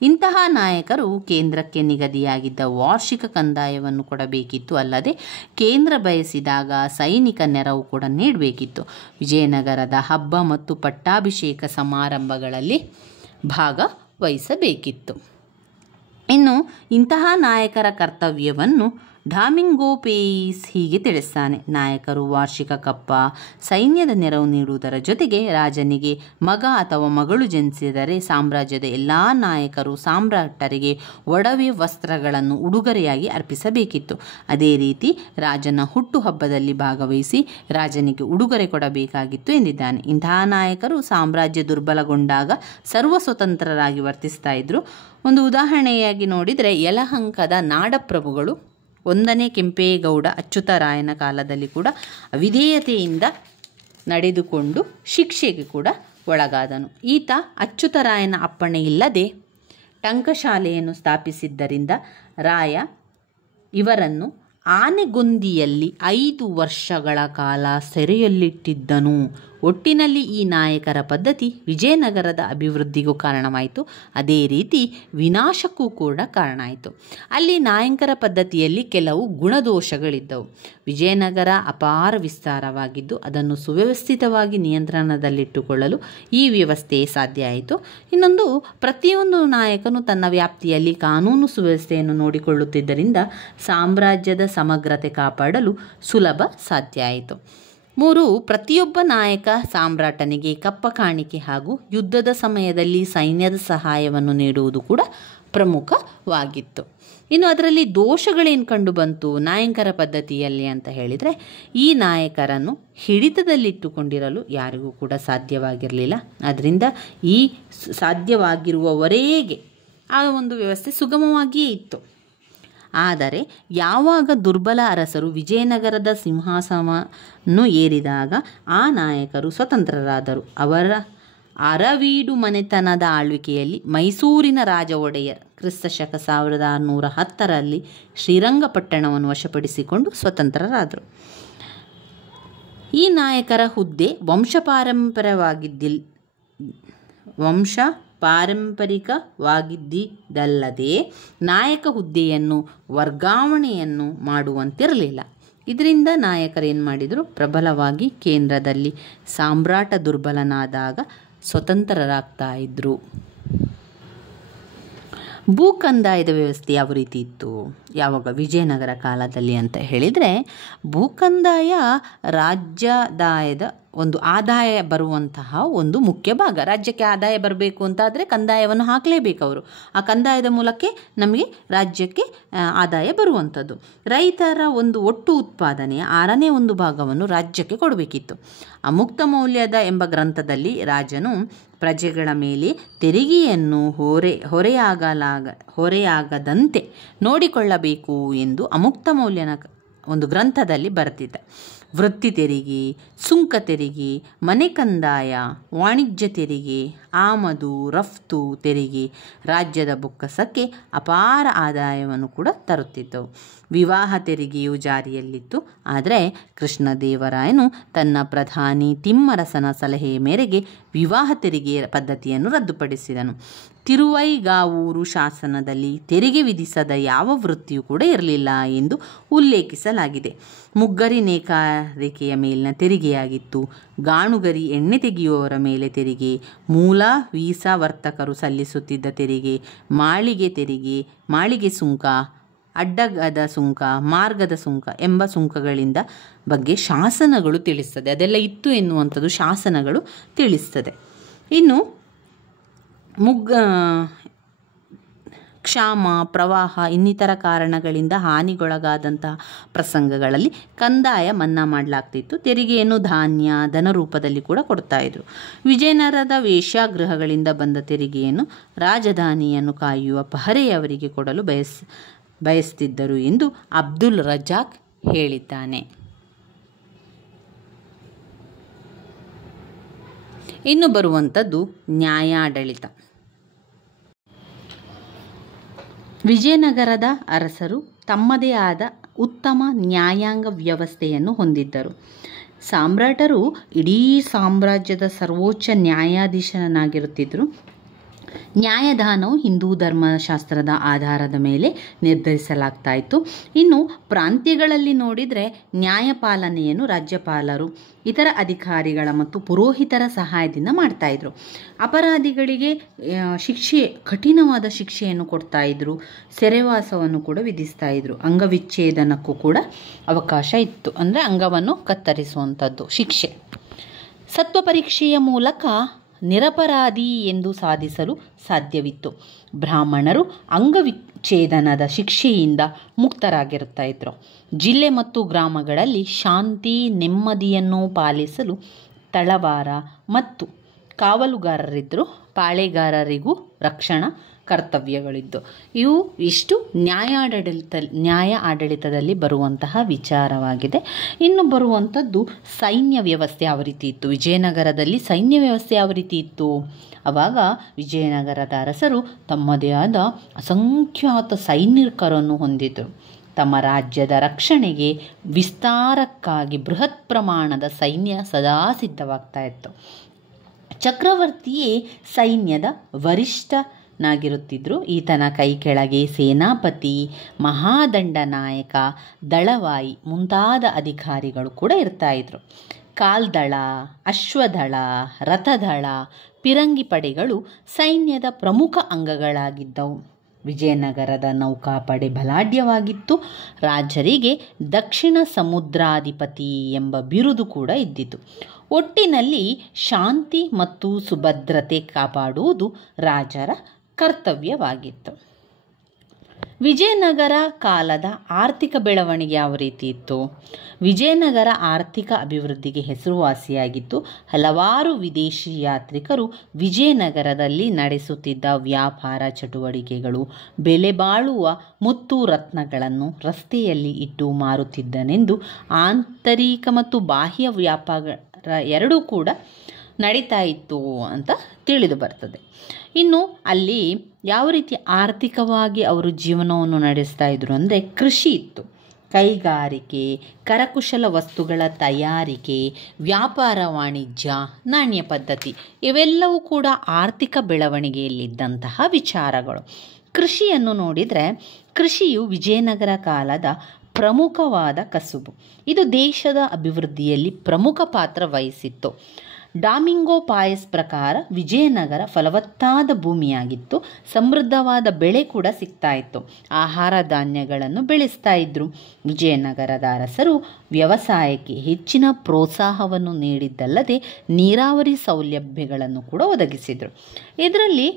ಇಂತಹ ನಾಯಕರು ಕೇಂದ್ರಕ್ಕೆ ನಿಗದಿಯಾಗಿದ್ದ ವಾರ್ಷಿಕ ಕಂದಾಯವನ್ನು ಕೊಡಬೇಕಿತ್ತು. ಅಲ್ಲದೆ ಕೇಂದ್ರ ಬಯಸಿದಾಗ ಸೈನಿಕ ನೆರವು ಕೂಡ ನೀಡಬೇಕಿತ್ತು. ವಿಜಯನಗರದ ಹಬ್ಬ ಮತ್ತು ಪಟ್ಟಾಭಿಷೇಕ ಸಮಾರಂಭಗಳಲ್ಲಿ ಭಾಗವಹಿಸಬೇಕಿತ್ತು. ಇನ್ನು ಇಂತಹ ನಾಯಕರ ಕರ್ತವ್ಯವನ್ನು ಡಾಮಿಂಗೋಪೇಯಿಸ್ ಹೀಗೆ ತಿಳಿಸ್ತಾನೆ. ನಾಯಕರು ವಾರ್ಷಿಕ ಕಪ್ಪ, ಸೈನ್ಯದ ನೆರವು ನೀಡುವುದರ ಜೊತೆಗೆ ರಾಜನಿಗೆ ಮಗ ಅಥವಾ ಮಗಳು ಜನಿಸಿದರೆ ಸಾಮ್ರಾಜ್ಯದ ಎಲ್ಲ ನಾಯಕರು ಸಾಮ್ರಾಟರಿಗೆ ಒಡವೆ ವಸ್ತ್ರಗಳನ್ನು ಉಡುಗೊರೆಯಾಗಿ ಅರ್ಪಿಸಬೇಕಿತ್ತು. ಅದೇ ರೀತಿ ರಾಜನ ಹುಟ್ಟುಹಬ್ಬದಲ್ಲಿ ಭಾಗವಹಿಸಿ ರಾಜನಿಗೆ ಉಡುಗೊರೆ ಕೊಡಬೇಕಾಗಿತ್ತು ಎಂದಿದ್ದಾನೆ. ಇಂತಹ ನಾಯಕರು ಸಾಮ್ರಾಜ್ಯ ದುರ್ಬಲಗೊಂಡಾಗ ಸರ್ವ ಸ್ವತಂತ್ರರಾಗಿ ವರ್ತಿಸ್ತಾ ಇದ್ರು. ಒಂದು ಉದಾಹರಣೆಯಾಗಿ ನೋಡಿದರೆ ಯಲಹಂಕದ ನಾಡಪ್ರಭುಗಳು 1ನೇ ಕೆಂಪೇಗೌಡ ಅಚ್ಯುತರಾಯನ ಕಾಲದಲ್ಲಿ ಕೂಡ ಅವಿಧೇಯತೆಯಿಂದ ನಡೆದುಕೊಂಡು ಶಿಕ್ಷೆಗೆ ಕೂಡ ಒಳಗಾದನು. ಈತ ಅಚ್ಯುತರಾಯನ ಅಪ್ಪಣೆ ಇಲ್ಲದೆ ಟಂಕಶಾಲೆಯನ್ನು ಸ್ಥಾಪಿಸಿದ್ದರಿಂದ ರಾಯ ಇವರನ್ನು ಆನೆಗೊಂದಿಯಲ್ಲಿ 5 ವರ್ಷಗಳ ಕಾಲ ಸೆರೆಯಲ್ಲಿಟ್ಟಿದ್ದನು. ಒಟ್ಟಿನಲ್ಲಿ ಈ ನಾಯಕರ ಪದ್ಧತಿ ವಿಜಯನಗರದ ಅಭಿವೃದ್ಧಿಗೂ ಕಾರಣವಾಯಿತು, ಅದೇ ರೀತಿ ವಿನಾಶಕ್ಕೂ ಕೂಡ ಕಾರಣ ಆಯಿತು. ಅಲ್ಲಿ ನಾಯಕರ ಪದ್ಧತಿಯಲ್ಲಿ ಕೆಲವು ಗುಣದೋಷಗಳಿದ್ದವು. ವಿಜಯನಗರ ಅಪಾರ ವಿಸ್ತಾರವಾಗಿದ್ದು ಅದನ್ನು ಸುವ್ಯವಸ್ಥಿತವಾಗಿ ನಿಯಂತ್ರಣದಲ್ಲಿಟ್ಟುಕೊಳ್ಳಲು ಈ ವ್ಯವಸ್ಥೆ ಸಾಧ್ಯ ಆಯಿತು. ಇನ್ನೊಂದು, ಪ್ರತಿಯೊಂದು ನಾಯಕನು ತನ್ನ ವ್ಯಾಪ್ತಿಯಲ್ಲಿ ಕಾನೂನು ಸುವ್ಯವಸ್ಥೆಯನ್ನು ನೋಡಿಕೊಳ್ಳುತ್ತಿದ್ದರಿಂದ ಸಾಮ್ರಾಜ್ಯದ ಸಮಗ್ರತೆ ಕಾಪಾಡಲು ಸುಲಭ ಸಾಧ್ಯ ಆಯಿತು. 3, ಪ್ರತಿಯೊಬ್ಬ ನಾಯಕ ಸಾಮ್ರಾಟನಿಗೆ ಕಪ್ಪ ಕಾಣಿಕೆ ಹಾಗೂ ಯುದ್ಧದ ಸಮಯದಲ್ಲಿ ಸೈನ್ಯದ ಸಹಾಯವನ್ನು ನೀಡುವುದು ಕೂಡ ಪ್ರಮುಖವಾಗಿತ್ತು. ಇನ್ನು ಅದರಲ್ಲಿ ದೋಷಗಳೇನು ಕಂಡು ಬಂತು ನಾಯಕರ ಪದ್ಧತಿಯಲ್ಲಿ ಅಂತ ಹೇಳಿದರೆ, ಈ ನಾಯಕರನ್ನು ಹಿಡಿತದಲ್ಲಿಟ್ಟುಕೊಂಡಿರಲು ಯಾರಿಗೂ ಕೂಡ ಸಾಧ್ಯವಾಗಿರಲಿಲ್ಲ. ಅದರಿಂದ ಈ ಸಾಧ್ಯವಾಗಿರುವವರೆಗೆ ಆ ಒಂದು ವ್ಯವಸ್ಥೆ ಸುಗಮವಾಗಿಯೇ ಇತ್ತು. ಆದರೆ ಯಾವಾಗ ದುರ್ಬಲ ಅರಸರು ವಿಜಯನಗರದ ಸಿಂಹಾಸನವನ್ನು ಏರಿದಾಗ ಆ ನಾಯಕರು ಸ್ವತಂತ್ರರಾದರು. ಅವರ ಅರವೀಡು ಮನೆತನದ ಆಳ್ವಿಕೆಯಲ್ಲಿ ಮೈಸೂರಿನ ರಾಜ ಒಡೆಯರ್ ಕ್ರಿಸ್ತಶಕ 1610ರಲ್ಲಿ ಶ್ರೀರಂಗಪಟ್ಟಣವನ್ನು ವಶಪಡಿಸಿಕೊಂಡು ಸ್ವತಂತ್ರರಾದರು. ಈ ನಾಯಕರ ಹುದ್ದೆ ವಂಶಪಾರಂಪರಿಕವಾಗಿದ್ದಲ್ಲದೆ ನಾಯಕ ಹುದ್ದೆಯನ್ನು ವರ್ಗಾವಣೆಯನ್ನು ಮಾಡುವಂತಿರಲಿಲ್ಲ. ಇದರಿಂದ ನಾಯಕರು ಏನು ಮಾಡಿದರು, ಪ್ರಬಲವಾಗಿ ಕೇಂದ್ರದಲ್ಲಿ ಸಾಮ್ರಾಟ ದುರ್ಬಲನಾದಾಗ ಸ್ವತಂತ್ರರಾಗ್ತಾ ಇದ್ದರು. ಭೂ ಕಂದಾಯದ ವ್ಯವಸ್ಥೆ ಯಾವ ರೀತಿ ಇತ್ತು ಯಾವಾಗ ವಿಜಯನಗರ ಕಾಲದಲ್ಲಿ ಅಂತ ಹೇಳಿದರೆ, ಭೂ ಕಂದಾಯ ರಾಜ್ಯಾದಾಯದ ಒಂದು ಆದಾಯ ಬರುವಂತಹ ಒಂದು ಮುಖ್ಯ ಭಾಗ. ರಾಜ್ಯಕ್ಕೆ ಆದಾಯ ಬರಬೇಕು ಅಂತಾದರೆ ಕಂದಾಯವನ್ನು ಹಾಕಲೇಬೇಕು ಅವರು. ಆ ಕಂದಾಯದ ಮೂಲಕ ನಮಗೆ ರಾಜ್ಯಕ್ಕೆ ಆದಾಯ ಬರುವಂಥದ್ದು. ರೈತರ ಒಂದು ಒಟ್ಟು ಉತ್ಪಾದನೆಯ 6ನೇ ಭಾಗವನ್ನು ರಾಜ್ಯಕ್ಕೆ ಕೊಡಬೇಕಿತ್ತು. ಅಮುಕ್ತ ಮೌಲ್ಯದ ಎಂಬ ಗ್ರಂಥದಲ್ಲಿ ರಾಜನು ಪ್ರಜೆಗಳ ಮೇಲೆ ತೆರಿಗೆಯನ್ನು ಹೊರೆಯಾಗದಂತೆ ನೋಡಿಕೊಳ್ಳಬೇಕು ಎಂದು ಅಮುಕ್ತ ಮೌಲ್ಯನ ಒಂದು ಗ್ರಂಥದಲ್ಲಿ ಬರೆದಿದ್ದ. ವೃತ್ತಿ ತೆರಿಗೆ, ಸುಂಕ ತೆರಿಗೆ, ಮನೆ ಕಂದಾಯ, ವಾಣಿಜ್ಯ ತೆರಿಗೆ, ಆಮದು ರಫ್ತು ತೆರಿಗೆ ರಾಜ್ಯದ ಬೊಕ್ಕಸಕ್ಕೆ ಅಪಾರ ಆದಾಯವನ್ನು ಕೂಡ ತರುತ್ತಿದ್ದವು. ವಿವಾಹ ತೆರಿಗೆಯು ಜಾರಿಯಲ್ಲಿತ್ತು. ಆದರೆ ಕೃಷ್ಣದೇವರಾಯನು ತನ್ನ ಪ್ರಧಾನಿ ತಿಮ್ಮರಸನ ಸಲಹೆಯ ಮೇರೆಗೆ ವಿವಾಹ ತೆರಿಗೆಯ ಪದ್ಧತಿಯನ್ನು ರದ್ದುಪಡಿಸಿದನು. ತಿರುವೈಗಾವೂರು ಶಾಸನದಲ್ಲಿ ತೆರಿಗೆ ವಿಧಿಸದ ಯಾವ ವೃತ್ತಿಯೂ ಕೂಡ ಇರಲಿಲ್ಲ ಎಂದು ಉಲ್ಲೇಖಿಸಲಾಗಿದೆ. ಮುಗ್ಗರಿ ನೇಕಾರಿಕೆಯ ಮೇಲಿನ ತೆರಿಗೆಯಾಗಿತ್ತು. ಗಾಣುಗರಿ ಎಣ್ಣೆ ತೆಗೆಯುವವರ ಮೇಲೆ ತೆರಿಗೆ, ಮೂಲ ವೀಸಾ ವರ್ತಕರು ಸಲ್ಲಿಸುತ್ತಿದ್ದ ತೆರಿಗೆ, ಮಾಳಿಗೆ ತೆರಿಗೆ, ಮಾಳಿಗೆ ಸುಂಕ, ಅಡ್ಡಗದ ಸುಂಕ, ಮಾರ್ಗದ ಸುಂಕ ಎಂಬ ಸುಂಕಗಳಿಂದ ಬಗ್ಗೆ ಶಾಸನಗಳು ತಿಳಿಸ್ತದೆ. ಅದೆಲ್ಲ ಇತ್ತು ಎನ್ನುವಂಥದ್ದು ಶಾಸನಗಳು ತಿಳಿಸ್ತದೆ. ಇನ್ನು ಕ್ಷಾಮ, ಪ್ರವಾಹ ಇನ್ನಿತರ ಕಾರಣಗಳಿಂದ ಹಾನಿಗೊಳಗಾದಂತಹ ಪ್ರಸಂಗಗಳಲ್ಲಿ ಕಂದಾಯ ಮನ್ನಾ ಮಾಡಲಾಗ್ತಿತ್ತು. ತೆರಿಗೆಯನ್ನು ಧಾನ್ಯ, ಧನ ರೂಪದಲ್ಲಿ ಕೂಡ ಕೊಡ್ತಾಯಿದ್ರು. ವಿಜಯನಗರದ ವೇಶ್ಯಾಗೃಹಗಳಿಂದ ಬಂದ ತೆರಿಗೆಯನ್ನು ರಾಜಧಾನಿಯನ್ನು ಕಾಯುವ ಪಹರೆಯವರಿಗೆ ಕೊಡಲು ಬಯಸ್ತಿದ್ದರು ಎಂದು ಅಬ್ದುಲ್ ರಜಾಕ್ ಹೇಳಿದ್ದಾನೆ. ಇನ್ನು ಬರುವಂಥದ್ದು ನ್ಯಾಯಾಡಳಿತ. ವಿಜಯನಗರದ ಅರಸರು ತಮ್ಮದೇ ಆದ ಉತ್ತಮ ನ್ಯಾಯಾಂಗ ವ್ಯವಸ್ಥೆಯನ್ನು ಹೊಂದಿದ್ದರು. ಸಾಮ್ರಾಟರು ಇಡೀ ಸಾಮ್ರಾಜ್ಯದ ಸರ್ವೋಚ್ಚ ನ್ಯಾಯಾಧೀಶನಾಗಿರುತ್ತಿದ್ದರು. ನ್ಯಾಯದಾನವು ಹಿಂದೂ ಧರ್ಮಶಾಸ್ತ್ರದ ಆಧಾರದ ಮೇಲೆ ನಿರ್ಧರಿಸಲಾಗ್ತಾ ಇತ್ತು. ಇನ್ನು ಪ್ರಾಂತ್ಯಗಳಲ್ಲಿ ನೋಡಿದರೆ ನ್ಯಾಯಪಾಲನೆಯನ್ನು ರಾಜ್ಯಪಾಲರು, ಇತರ ಅಧಿಕಾರಿಗಳ ಮತ್ತು ಪುರೋಹಿತರ ಸಹಾಯದಿಂದ ಮಾಡ್ತಾಯಿದ್ರು. ಅಪರಾಧಿಗಳಿಗೆ ಕಠಿಣವಾದ ಶಿಕ್ಷೆಯನ್ನು ಕೊಡ್ತಾಯಿದ್ರು. ಸೆರೆವಾಸವನ್ನು ಕೂಡ ವಿಧಿಸ್ತಾ ಇದ್ರು. ಅಂಗವಿಚ್ಛೇದನಕ್ಕೂ ಕೂಡ ಅವಕಾಶ ಇತ್ತು. ಅಂದರೆ ಅಂಗವನ್ನು ಕತ್ತರಿಸುವಂಥದ್ದು ಶಿಕ್ಷೆ. ಸತ್ವ ಪರೀಕ್ಷೆಯ ಮೂಲಕ ನಿರಪರಾಧಿ ಎಂದು ಸಾಧಿಸಲು ಸಾಧ್ಯವಿತ್ತು. ಬ್ರಾಹ್ಮಣರು ಅಂಗವಿಚ್ಛೇದನದ ಶಿಕ್ಷೆಯಿಂದ ಮುಕ್ತರಾಗಿರುತ್ತಾ ಇದ್ರು. ಜಿಲ್ಲೆ ಮತ್ತು ಗ್ರಾಮಗಳಲ್ಲಿ ಶಾಂತಿ ನೆಮ್ಮದಿಯನ್ನು ಪಾಲಿಸಲು ತಳವಾರ ಮತ್ತು ಕಾವಲುಗಾರರಿದ್ದರು. ಪಾಳೆಗಾರರಿಗೂ ರಕ್ಷಣಾ ಕರ್ತವ್ಯಗಳಿದ್ದು. ಇವು ಇಷ್ಟು ನ್ಯಾಯ ಆಡಳಿತದಲ್ಲಿ ಬರುವಂತಹ ವಿಚಾರವಾಗಿದೆ. ಇನ್ನು ಬರುವಂಥದ್ದು ಸೈನ್ಯ ವ್ಯವಸ್ಥೆ ಯಾವ ರೀತಿ ಇತ್ತು. ವಿಜಯನಗರದಲ್ಲಿ ಸೈನ್ಯ ವ್ಯವಸ್ಥೆ ಯಾವ ರೀತಿ ಇತ್ತು. ಆವಾಗ ವಿಜಯನಗರದ ಅರಸರು ತಮ್ಮದೇ ಆದ ಅಸಂಖ್ಯಾತ ಸೈನಿಕರನ್ನು ಹೊಂದಿದ್ದರು. ತಮ್ಮ ರಾಜ್ಯದ ರಕ್ಷಣೆಗೆ ವಿಸ್ತಾರಕ್ಕಾಗಿ ಬೃಹತ್ ಪ್ರಮಾಣದ ಸೈನ್ಯ ಸದಾ ಸಿದ್ಧವಾಗ್ತಾ ಇತ್ತು. ಚಕ್ರವರ್ತಿಯೇ ಸೈನ್ಯದ ವರಿಷ್ಠನಾಗಿರುತ್ತಿದ್ದರು. ಈತನ ಕೈ ಕೆಳಗೆ ಸೇನಾಪತಿ, ಮಹಾದಂಡ ನಾಯಕ, ದಳವಾಯಿ ಮುಂತಾದ ಅಧಿಕಾರಿಗಳು ಕೂಡ ಇರ್ತಾಯಿದ್ರು. ಕಾಲ್ದಳ, ಅಶ್ವದಳ, ರಥದಳ, ಪಿರಂಗಿ ಪಡೆಗಳು ಸೈನ್ಯದ ಪ್ರಮುಖ ಅಂಗಗಳಾಗಿದ್ದವು. ವಿಜಯನಗರದ ನೌಕಾಪಡೆ ಬಲಾಢ್ಯವಾಗಿತ್ತು. ರಾಜರಿಗೆ ದಕ್ಷಿಣ ಸಮುದ್ರಾಧಿಪತಿ ಎಂಬ ಬಿರುದು ಕೂಡ ಇದ್ದಿತು. ಒಟ್ಟಿನಲ್ಲಿ ಶಾಂತಿ ಮತ್ತು ಸುಭದ್ರತೆ ಕಾಪಾಡುವುದು ರಾಜರ ಕರ್ತವ್ಯವಾಗಿತ್ತು. ವಿಜಯನಗರ ಕಾಲದ ಆರ್ಥಿಕ ಬೆಳವಣಿಗೆ ಯಾವ ರೀತಿ ಇತ್ತು. ವಿಜಯನಗರ ಆರ್ಥಿಕ ಅಭಿವೃದ್ಧಿಗೆ ಹೆಸರುವಾಸಿಯಾಗಿತ್ತು. ಹಲವಾರು ವಿದೇಶಿ ಯಾತ್ರಿಕರು ವಿಜಯನಗರದಲ್ಲಿ ನಡೆಸುತ್ತಿದ್ದ ವ್ಯಾಪಾರ ಚಟುವಟಿಕೆಗಳು, ಬೆಲೆ ಬಾಳುವ ಮುತ್ತು ರತ್ನಗಳನ್ನು ರಸ್ತೆಯಲ್ಲಿ ಇಟ್ಟು ಮಾರುತ್ತಿದ್ದನೆಂದು ಆಂತರಿಕ ಮತ್ತು ಬಾಹ್ಯ ವ್ಯಾಪಾರ ಎರಡೂ ಕೂಡ ನಡೀತಾ ಇತ್ತು ಅಂತ ತಿಳಿದು ಬರ್ತದೆ. ಇನ್ನು ಅಲ್ಲಿ ಯಾವ ರೀತಿ ಆರ್ಥಿಕವಾಗಿ ಅವರು ಜೀವನವನ್ನು ನಡೆಸ್ತಾ ಇದ್ರು ಅಂದರೆ ಕೃಷಿ ಇತ್ತು, ಕೈಗಾರಿಕೆ, ಕರಕುಶಲ ವಸ್ತುಗಳ ತಯಾರಿಕೆ, ವ್ಯಾಪಾರ ವಾಣಿಜ್ಯ, ನಾಣ್ಯ ಪದ್ಧತಿ ಇವೆಲ್ಲವೂ ಕೂಡ ಆರ್ಥಿಕ ಬೆಳವಣಿಗೆಯಲ್ಲಿದ್ದಂತಹ ವಿಚಾರಗಳು. ಕೃಷಿಯನ್ನು ನೋಡಿದರೆ ಕೃಷಿಯು ವಿಜಯನಗರ ಕಾಲದ ಪ್ರಮುಖವಾದ ಕಸುಬು. ಇದು ದೇಶದ ಅಭಿವೃದ್ಧಿಯಲ್ಲಿ ಪ್ರಮುಖ ಪಾತ್ರ ವಹಿಸಿತ್ತು. ಡಾಮಿಂಗೋ ಪಾಯಸ್ ಪ್ರಕಾರ ವಿಜಯನಗರ ಫಲವತ್ತಾದ ಭೂಮಿಯಾಗಿತ್ತು. ಸಮೃದ್ಧವಾದ ಬೆಳೆ ಕೂಡ ಸಿಗ್ತಾ ಇತ್ತು. ಆಹಾರ ಧಾನ್ಯಗಳನ್ನು ಬೆಳೆಸ್ತಾ ಇದ್ರು. ವಿಜಯನಗರದ ಅರಸರು ವ್ಯವಸಾಯಕ್ಕೆ ಹೆಚ್ಚಿನ ಪ್ರೋತ್ಸಾಹವನ್ನು ನೀಡಿದ್ದಲ್ಲದೆ ನೀರಾವರಿ ಸೌಲಭ್ಯಗಳನ್ನು ಕೂಡ ಒದಗಿಸಿದರು. ಇದರಲ್ಲಿ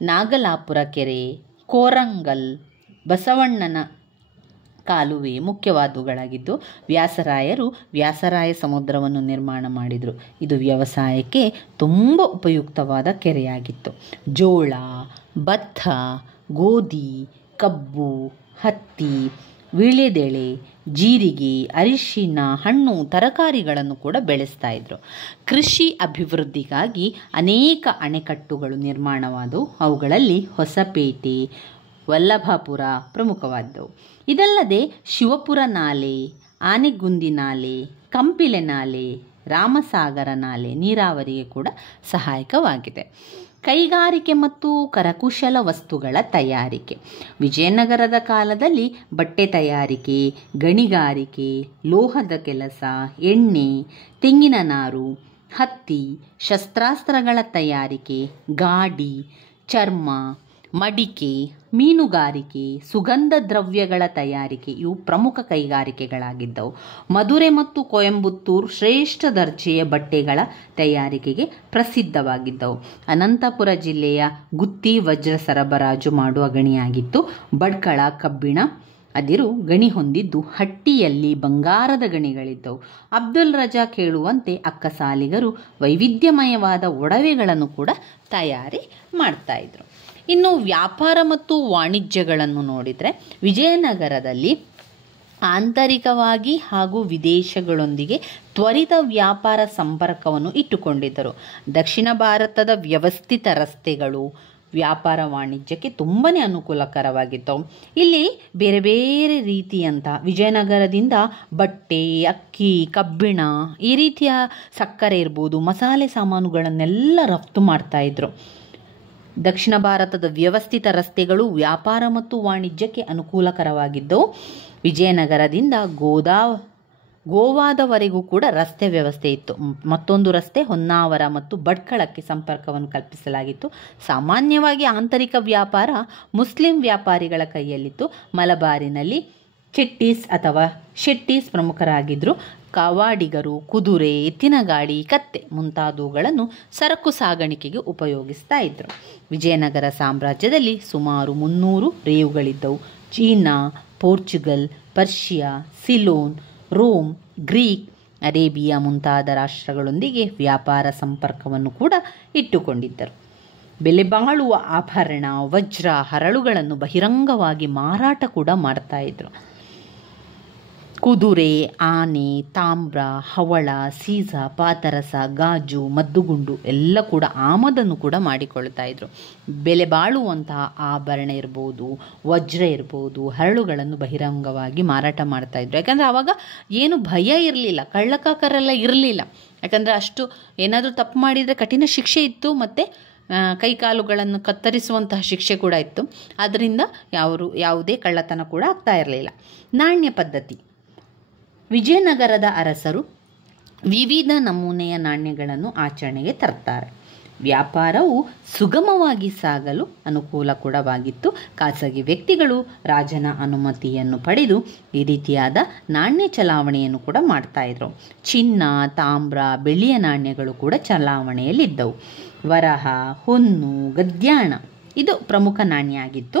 ನಾಗಲಾಪುರ ಕೆರೆ, ಕೋರಂಗಲ್, ಬಸವಣ್ಣನ ಕಾಲುವೆ ಮುಖ್ಯವಾದವುಗಳಾಗಿದ್ದು, ವ್ಯಾಸರಾಯರು ವ್ಯಾಸರಾಯ ಸಮುದ್ರವನ್ನು ನಿರ್ಮಾಣ ಮಾಡಿದರು. ಇದು ವ್ಯವಸಾಯಕ್ಕೆ ತುಂಬ ಉಪಯುಕ್ತವಾದ ಕೆರೆಯಾಗಿತ್ತು. ಜೋಳ, ಭತ್ತ, ಗೋಧಿ, ಕಬ್ಬು, ಹತ್ತಿ, ವೀಳ್ಯದೆಲೆ, ಜೀರಿಗೆ, ಅರಿಶಿನ, ಹಣ್ಣು, ತರಕಾರಿಗಳನ್ನು ಕೂಡ ಬೆಳೆಸ್ತಾ ಇದ್ರು. ಕೃಷಿ ಅಭಿವೃದ್ಧಿಗಾಗಿ ಅನೇಕ ಅಣೆಕಟ್ಟುಗಳು ನಿರ್ಮಾಣವಾದವು. ಅವುಗಳಲ್ಲಿ ಹೊಸಪೇಟೆ, ವಲ್ಲಭಾಪುರ ಪ್ರಮುಖವಾದವು. ಇದಲ್ಲದೆ ಶಿವಪುರ ನಾಲೆ, ಆನೆಗುಂದಿ ನಾಲೆ, ಕಂಪಿಲೆ ನಾಲೆ, ರಾಮಸಾಗರ ನಾಲೆ ನೀರಾವರಿಗೆ ಕೂಡ ಸಹಾಯಕವಾಗಿದೆ. ಕೈಗಾರಿಕೆ ಮತ್ತು ಕರಕುಶಲ ವಸ್ತುಗಳ ತಯಾರಿಕೆ. ವಿಜಯನಗರದ ಕಾಲದಲ್ಲಿ ಬಟ್ಟೆ ತಯಾರಿಕೆ, ಗಣಿಗಾರಿಕೆ, ಲೋಹದ ಕೆಲಸ, ಎಣ್ಣೆ, ತೆಂಗಿನ ನಾರು, ಹತ್ತಿ, ಶಸ್ತ್ರಾಸ್ತ್ರಗಳ ತಯಾರಿಕೆ, ಗಾಡಿ, ಚರ್ಮ, ಮಡಿಕೆ, ಮೀನುಗಾರಿಕೆ, ಸುಗಂಧ ದ್ರವ್ಯಗಳ ತಯಾರಿಕೆ ಇವು ಪ್ರಮುಖ ಕೈಗಾರಿಕೆಗಳಾಗಿದ್ದವು. ಮಧುರೆ ಮತ್ತು ಕೊಯಂಬತ್ತೂರು ಶ್ರೇಷ್ಠ ದರ್ಜೆಯ ಬಟ್ಟೆಗಳ ತಯಾರಿಕೆಗೆ ಪ್ರಸಿದ್ಧವಾಗಿದ್ದವು. ಅನಂತಪುರ ಜಿಲ್ಲೆಯ ಗುತ್ತಿ ವಜ್ರ ಸರಬರಾಜು ಮಾಡುವ ಗಣಿಯಾಗಿತ್ತು. ಭಟ್ಕಳ ಕಬ್ಬಿಣ ಅದಿರು ಗಣಿ ಹೊಂದಿದ್ದು ಹಟ್ಟಿಯಲ್ಲಿ ಬಂಗಾರದ ಗಣಿಗಳಿದ್ದವು. ಅಬ್ದುಲ್ ರಜಾಕ್ ಹೇಳುವಂತೆ ಅಕ್ಕಸಾಲಿಗರು ವೈವಿಧ್ಯಮಯವಾದ ಒಡವೆಗಳನ್ನು ಕೂಡ ತಯಾರಿ ಮಾಡ್ತಾ ಇದ್ರು. ಇನ್ನು ವ್ಯಾಪಾರ ಮತ್ತು ವಾಣಿಜ್ಯಗಳನ್ನು ನೋಡಿದರೆ ವಿಜಯನಗರದಲ್ಲಿ ಆಂತರಿಕವಾಗಿ ಹಾಗೂ ವಿದೇಶಗಳೊಂದಿಗೆ ತ್ವರಿತ ವ್ಯಾಪಾರ ಸಂಪರ್ಕವನ್ನು ಇಟ್ಟುಕೊಂಡಿದ್ದರು. ದಕ್ಷಿಣ ಭಾರತದ ವ್ಯವಸ್ಥಿತ ರಸ್ತೆಗಳು ವ್ಯಾಪಾರ ವಾಣಿಜ್ಯಕ್ಕೆ ತುಂಬಾ ಅನುಕೂಲಕರವಾಗಿದ್ದವು. ಇಲ್ಲಿ ಬೇರೆ ಬೇರೆ ರೀತಿಯಂಥ ವಿಜಯನಗರದಿಂದ ಬಟ್ಟೆ, ಅಕ್ಕಿ, ಕಬ್ಬಿಣ, ಈ ರೀತಿಯ ಸಕ್ಕರೆ ಇರ್ಬೋದು, ಮಸಾಲೆ ಸಾಮಾನುಗಳನ್ನೆಲ್ಲ ರಫ್ತು ಮಾಡ್ತಾಯಿದ್ರು. ದಕ್ಷಿಣ ಭಾರತದ ವ್ಯವಸ್ಥಿತ ರಸ್ತೆಗಳು ವ್ಯಾಪಾರ ಮತ್ತು ವಾಣಿಜ್ಯಕ್ಕೆ ಅನುಕೂಲಕರವಾಗಿದ್ದವು. ವಿಜಯನಗರದಿಂದ ಗೋವಾದವರೆಗೂ ಕೂಡ ರಸ್ತೆ ವ್ಯವಸ್ಥೆ ಇತ್ತು. ಮತ್ತೊಂದು ರಸ್ತೆ ಹೊನ್ನಾವರ ಮತ್ತು ಭಟ್ಕಳಕ್ಕೆ ಸಂಪರ್ಕವನ್ನು ಕಲ್ಪಿಸಲಾಗಿತ್ತು. ಸಾಮಾನ್ಯವಾಗಿ ಆಂತರಿಕ ವ್ಯಾಪಾರ ಮುಸ್ಲಿಂ ವ್ಯಾಪಾರಿಗಳ ಕೈಯಲ್ಲಿತ್ತು. ಮಲಬಾರಿನಲ್ಲಿ ಚೆಟ್ಟೀಸ್ ಅಥವಾ ಶೆಟ್ಟೀಸ್ ಪ್ರಮುಖರಾಗಿದ್ದರು. ಕಾವಾಡಿಗರು ಕುದುರೆ, ಎತ್ತಿನಗಾಡಿ, ಕತ್ತೆ ಮುಂತಾದವುಗಳನ್ನು ಸರಕು ಸಾಗಾಣಿಕೆಗೆ ಉಪಯೋಗಿಸ್ತಾ ಇದ್ದರು. ವಿಜಯನಗರ ಸಾಮ್ರಾಜ್ಯದಲ್ಲಿ ಸುಮಾರು 300 ರೇವುಗಳಿದ್ದವು. China, Portugal, Persia, Ceylon, Rome, Greek, Arabia ಮುಂತಾದ ರಾಷ್ಟ್ರಗಳೊಂದಿಗೆ ವ್ಯಾಪಾರ ಸಂಪರ್ಕವನ್ನು ಕೂಡ ಇಟ್ಟುಕೊಂಡಿದ್ದರು. ಬೆಲೆ ಬಾಳುವ ಆಭರಣ, ವಜ್ರ, ಹರಳುಗಳನ್ನು ಬಹಿರಂಗವಾಗಿ ಮಾರಾಟ ಕೂಡ ಮಾಡ್ತಾ ಇದ್ರು. ಕುದುರೆ, ಆನೆ, ತಾಮ್ರ, ಹವಳ, ಸೀಸ, ಪಾದರಸ, ಗಾಜು, ಮದ್ದುಗುಂಡು ಎಲ್ಲ ಕೂಡ ಆಮದನ್ನು ಕೂಡ ಮಾಡಿಕೊಳ್ತಾ ಇದ್ರು. ಬೆಲೆ ಬಾಳುವಂತಹ ಆಭರಣ ಇರ್ಬೋದು, ವಜ್ರ ಇರ್ಬೋದು, ಹರಳುಗಳನ್ನು ಬಹಿರಂಗವಾಗಿ ಮಾರಾಟ ಮಾಡ್ತಾ ಇದ್ರು. ಯಾಕಂದರೆ ಆವಾಗ ಏನು ಭಯ ಇರಲಿಲ್ಲ, ಕಳ್ಳಕಾಕರೆಲ್ಲ ಇರಲಿಲ್ಲ. ಯಾಕಂದರೆ ಅಷ್ಟು ಏನಾದರೂ ತಪ್ಪು ಮಾಡಿದರೆ ಕಠಿಣ ಶಿಕ್ಷೆ ಇತ್ತು, ಮತ್ತು ಕೈಕಾಲುಗಳನ್ನು ಕತ್ತರಿಸುವಂತಹ ಶಿಕ್ಷೆ ಕೂಡ ಇತ್ತು. ಆದ್ದರಿಂದ ಯಾವುದೇ ಕಳ್ಳತನ ಕೂಡ ಆಗ್ತಾ ಇರಲಿಲ್ಲ. ನಾಣ್ಯ ಪದ್ಧತಿ. ವಿಜಯನಗರದ ಅರಸರು ವಿವಿಧ ನಮೂನೆಯ ನಾಣ್ಯಗಳನ್ನು ಆಚರಣೆಗೆ ತರ್ತಾರೆ. ವ್ಯಾಪಾರವು ಸುಗಮವಾಗಿ ಸಾಗಲು ಅನುಕೂಲ ಕೂಡವಾಗಿತ್ತು. ಖಾಸಗಿ ವ್ಯಕ್ತಿಗಳು ರಾಜನ ಅನುಮತಿಯನ್ನು ಪಡೆದು ಈ ರೀತಿಯಾದ ನಾಣ್ಯ ಚಲಾವಣೆಯನ್ನು ಕೂಡ ಮಾಡ್ತಾಯಿದ್ರು. ಚಿನ್ನ, ತಾಮ್ರ, ಬೆಳ್ಳಿಯ ನಾಣ್ಯಗಳು ಕೂಡ ಚಲಾವಣೆಯಲ್ಲಿದ್ದವು. ವರಹ, ಹೊನ್ನು, ಗದ್ಯಾಣ ಇದು ಪ್ರಮುಖ ನಾಣ್ಯ ಆಗಿತ್ತು.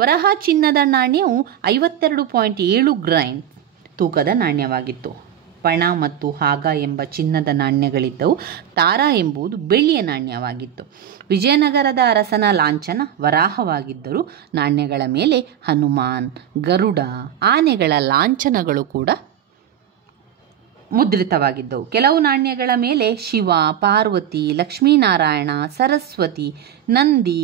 ವರಹ ಚಿನ್ನದ ನಾಣ್ಯವು 52.7 ಗ್ರಾಂ ತೂಕದ ನಾಣ್ಯವಾಗಿತ್ತು. ಪಣ ಮತ್ತು ಹಾಗ ಎಂಬ ಚಿನ್ನದ ನಾಣ್ಯಗಳಿದ್ದವು. ತಾರ ಎಂಬುದು ಬೆಳ್ಳಿಯ ನಾಣ್ಯವಾಗಿತ್ತು. ವಿಜಯನಗರದ ಅರಸನ ಲಾಂಛನ ವರಾಹವಾಗಿದ್ದರೂ ನಾಣ್ಯಗಳ ಮೇಲೆ ಹನುಮಾನ್, ಗರುಡ, ಆನೆಗಳ ಲಾಂಛನಗಳು ಕೂಡ ಮುದ್ರಿತವಾಗಿದ್ದವು. ಕೆಲವು ನಾಣ್ಯಗಳ ಮೇಲೆ ಶಿವ, ಪಾರ್ವತಿ, ಲಕ್ಷ್ಮೀನಾರಾಯಣ, ಸರಸ್ವತಿ, ನಂದಿ,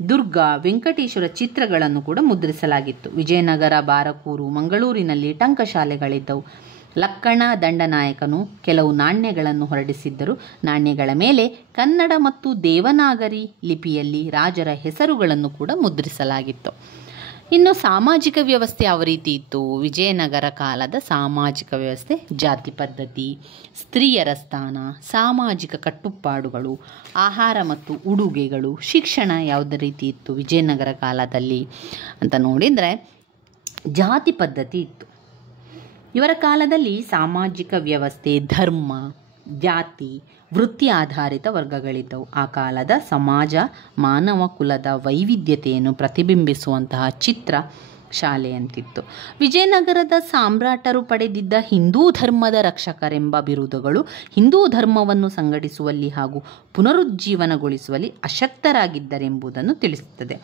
ದುರ್ಗಾ, ವೆಂಕಟೇಶ್ವರ ಚಿತ್ರಗಳನ್ನು ಕೂಡ ಮುದ್ರಿಸಲಾಗಿತ್ತು. ವಿಜಯನಗರ, ಬಾರಕೂರು, ಮಂಗಳೂರಿನಲ್ಲಿ ಟಂಕಶಾಲೆಗಳಿದ್ದವು. ಲಕ್ಕಣ ದಂಡನಾಯಕನು ಕೆಲವು ನಾಣ್ಯಗಳನ್ನು ಹೊರಡಿಸಿದ್ದರು. ನಾಣ್ಯಗಳ ಮೇಲೆ ಕನ್ನಡ ಮತ್ತು ದೇವನಾಗರಿ ಲಿಪಿಯಲ್ಲಿ ರಾಜರ ಹೆಸರುಗಳನ್ನು ಕೂಡ ಮುದ್ರಿಸಲಾಗಿತ್ತು. ಇನ್ನು ಸಾಮಾಜಿಕ ವ್ಯವಸ್ಥೆ ಯಾವ ರೀತಿ ಇತ್ತು? ವಿಜಯನಗರ ಕಾಲದ ಸಾಮಾಜಿಕ ವ್ಯವಸ್ಥೆ ಜಾತಿ ಪದ್ಧತಿ, ಸ್ತ್ರೀಯರ ಸ್ಥಾನ, ಸಾಮಾಜಿಕ ಕಟ್ಟುಪಾಡುಗಳು, ಆಹಾರ ಮತ್ತು ಉಡುಗೆಗಳು, ಶಿಕ್ಷಣ ಯಾವುದೇ ರೀತಿ ಇತ್ತು ವಿಜಯನಗರ ಕಾಲದಲ್ಲಿ ಅಂತ ನೋಡಿದರೆ ಜಾತಿ ಪದ್ಧತಿ ಇತ್ತು. ಇವರ ಕಾಲದಲ್ಲಿ ಸಾಮಾಜಿಕ ವ್ಯವಸ್ಥೆ, ಧರ್ಮ, ಜಾತಿ, ವೃತ್ತಿ ಆಧಾರಿತ ವರ್ಗಗಳಿದ್ದವು. ಆ ಕಾಲದ ಸಮಾಜ ಮಾನವ ಕುಲದ ವೈವಿಧ್ಯತೆಯನ್ನು ಪ್ರತಿಬಿಂಬಿಸುವಂತಹ ಚಿತ್ರ ಶಾಲೆಯಂತಿತ್ತು. ವಿಜಯನಗರದ ಸಾಮ್ರಾಟರು ಪಡೆದಿದ್ದ ಹಿಂದೂ ಧರ್ಮದ ರಕ್ಷಕರೆಂಬ ಬಿರುದುಗಳು ಹಿಂದೂ ಧರ್ಮವನ್ನು ಸಂಘಟಿಸುವಲ್ಲಿ ಹಾಗೂ ಪುನರುಜ್ಜೀವನಗೊಳಿಸುವಲ್ಲಿ ಅಶಕ್ತರಾಗಿದ್ದರೆಂಬುದನ್ನು ತಿಳಿಸುತ್ತದೆ.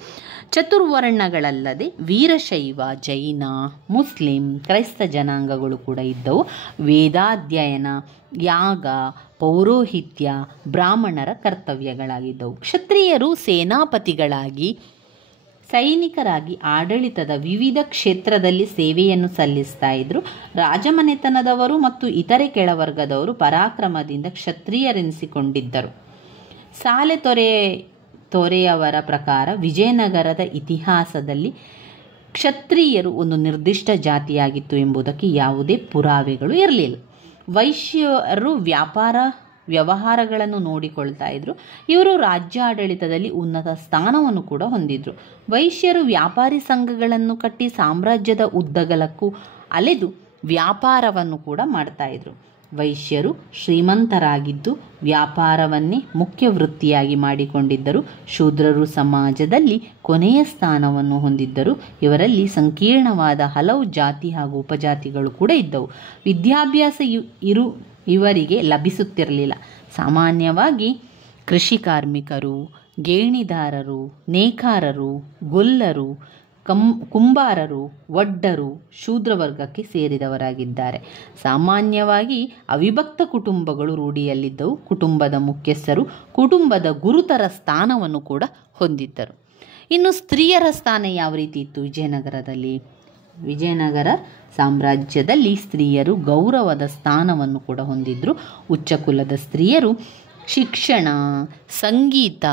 ಚತುರ್ವರ್ಣಗಳಲ್ಲದೆ ವೀರಶೈವ, ಜೈನ, ಮುಸ್ಲಿಂ, ಕ್ರೈಸ್ತ ಜನಾಂಗಗಳು ಕೂಡ ಇದ್ದವು. ವೇದಾಧ್ಯಯನ, ಯಾಗ, ಪೌರೋಹಿತ್ಯ ಬ್ರಾಹ್ಮಣರ ಕರ್ತವ್ಯಗಳಾಗಿದ್ದವು. ಕ್ಷತ್ರಿಯರು ಸೇನಾಪತಿಗಳಾಗಿ, ಸೈನಿಕರಾಗಿ ಆಡಳಿತದ ವಿವಿಧ ಕ್ಷೇತ್ರದಲ್ಲಿ ಸೇವೆಯನ್ನು ಸಲ್ಲಿಸ್ತಾ ಇದ್ರು. ರಾಜಮನೆತನದವರು ಮತ್ತು ಇತರೆ ಕೆಳವರ್ಗದವರು ಪರಾಕ್ರಮದಿಂದ ಕ್ಷತ್ರಿಯರೆನಿಸಿಕೊಂಡಿದ್ದರು. ಸಾಲೆ ತೊರೆಯವರ ಪ್ರಕಾರ ವಿಜಯನಗರದ ಇತಿಹಾಸದಲ್ಲಿ ಕ್ಷತ್ರಿಯರು ಒಂದು ನಿರ್ದಿಷ್ಟ ಜಾತಿಯಾಗಿತ್ತು ಎಂಬುದಕ್ಕೆ ಯಾವುದೇ ಪುರಾವೆಗಳು ಇರಲಿಲ್ಲ. ವೈಶ್ಯರು ವ್ಯವಹಾರಗಳನ್ನು ನೋಡಿಕೊಳ್ತಾ ಇದ್ರು. ಇವರು ರಾಜ್ಯಾಡಳಿತದಲ್ಲಿ ಉನ್ನತ ಸ್ಥಾನವನ್ನು ಕೂಡ ಹೊಂದಿದ್ರು. ವೈಶ್ಯರು ವ್ಯಾಪಾರಿ ಸಂಘಗಳನ್ನು ಕಟ್ಟಿ ಸಾಮ್ರಾಜ್ಯದ ಉದ್ದಗಲಕ್ಕೂ ಅಲೆದು ವ್ಯಾಪಾರವನ್ನು ಕೂಡ ಮಾಡ್ತಾ ಇದ್ರು. ವೈಶ್ಯರು ಶ್ರೀಮಂತರಾಗಿದ್ದು ವ್ಯಾಪಾರವನ್ನೇ ಮುಖ್ಯ ವೃತ್ತಿಯಾಗಿ ಮಾಡಿಕೊಂಡಿದ್ದರು. ಶೂದ್ರರು ಸಮಾಜದಲ್ಲಿ ಕೊನೆಯ ಸ್ಥಾನವನ್ನು ಹೊಂದಿದ್ದರು. ಇವರಲ್ಲಿ ಸಂಕೀರ್ಣವಾದ ಹಲವು ಜಾತಿ ಹಾಗೂ ಉಪಜಾತಿಗಳು ಕೂಡ ಇದ್ದವು. ವಿದ್ಯಾಭ್ಯಾಸ ಇವರಿಗೆ ಲಭಿಸುತ್ತಿರಲಿಲ್ಲ. ಸಾಮಾನ್ಯವಾಗಿ ಕೃಷಿ ಕಾರ್ಮಿಕರು, ಗೇಣಿದಾರರು, ನೇಕಾರರು, ಗೊಲ್ಲರು, ಕುಂಬಾರರು, ವಡ್ಡರು ಶೂದ್ರವರ್ಗಕ್ಕೆ ಸೇರಿದವರಾಗಿದ್ದಾರೆ. ಸಾಮಾನ್ಯವಾಗಿ ಅವಿಭಕ್ತ ಕುಟುಂಬಗಳು ರೂಢಿಯಲ್ಲಿದ್ದವು. ಕುಟುಂಬದ ಮುಖ್ಯಸ್ಥರು ಕುಟುಂಬದ ಗುರುತರ ಸ್ಥಾನವನ್ನು ಕೂಡ ಹೊಂದಿದ್ದರು. ಇನ್ನು ಸ್ತ್ರೀಯರ ಸ್ಥಾನ ಯಾವ ರೀತಿ ಇತ್ತು ವಿಜಯನಗರದಲ್ಲಿ? ವಿಜಯನಗರ ಸಾಮ್ರಾಜ್ಯದಲ್ಲಿ ಸ್ತ್ರೀಯರು ಗೌರವದ ಸ್ಥಾನವನ್ನು ಕೂಡ ಹೊಂದಿದ್ರು. ಉಚ್ಚ ಕುಲದ ಸ್ತ್ರೀಯರು ಶಿಕ್ಷಣ, ಸಂಗೀತ,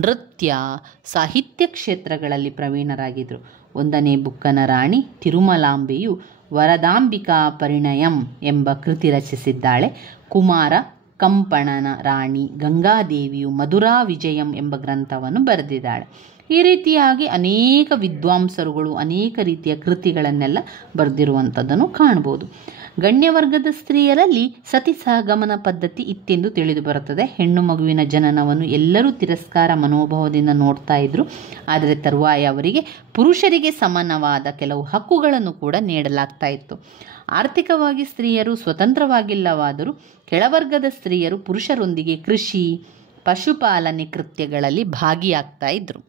ನೃತ್ಯ, ಸಾಹಿತ್ಯ ಕ್ಷೇತ್ರಗಳಲ್ಲಿ ಪ್ರವೀಣರಾಗಿದ್ದರು. 1ನೇ ಬುಕ್ಕನ ರಾಣಿ ತಿರುಮಲಾಂಬೆಯು ವರದಾಂಬಿಕಾ ಪರಿಣಯಂ ಎಂಬ ಕೃತಿ ರಚಿಸಿದ್ದಾಳೆ. ಕುಮಾರ ಕಂಪಣನ ರಾಣಿ ಗಂಗಾದೇವಿಯು ಮಧುರಾ ವಿಜಯಂ ಎಂಬ ಗ್ರಂಥವನ್ನು ಬರೆದಿದ್ದಾಳೆ. ಈ ರೀತಿಯಾಗಿ ಅನೇಕ ವಿದ್ವಾಂಸರುಗಳು ಅನೇಕ ರೀತಿಯ ಕೃತಿಗಳನ್ನೆಲ್ಲ ಬರೆದಿರುವಂಥದ್ದನ್ನು ಕಾಣ್ಬೋದು. ಗಣ್ಯವರ್ಗದ ಸ್ತ್ರೀಯರಲ್ಲಿ ಸತಿ ಸಹಗಮನ ಪದ್ಧತಿ ಇತ್ತೆಂದು ತಿಳಿದು ಬರುತ್ತದೆ. ಹೆಣ್ಣು ಮಗುವಿನ ಜನನವನ್ನು ಎಲ್ಲರೂ ತಿರಸ್ಕಾರ ಮನೋಭಾವದಿಂದ ನೋಡ್ತಾ ಇದ್ರು. ಆದರೆ ತರುವಾಯ ಅವರಿಗೆ ಪುರುಷರಿಗೆ ಸಮಾನವಾದ ಕೆಲವು ಹಕ್ಕುಗಳನ್ನು ಕೂಡ ನೀಡಲಾಗ್ತಾ ಇತ್ತು. ಆರ್ಥಿಕವಾಗಿ ಸ್ತ್ರೀಯರು ಸ್ವತಂತ್ರವಾಗಿಲ್ಲವಾದರೂ ಕೆಳವರ್ಗದ ಸ್ತ್ರೀಯರು ಪುರುಷರೊಂದಿಗೆ ಕೃಷಿ, ಪಶುಪಾಲನೆ ಕೃತ್ಯಗಳಲ್ಲಿ ಭಾಗಿಯಾಗ್ತಾ ಇದ್ರು.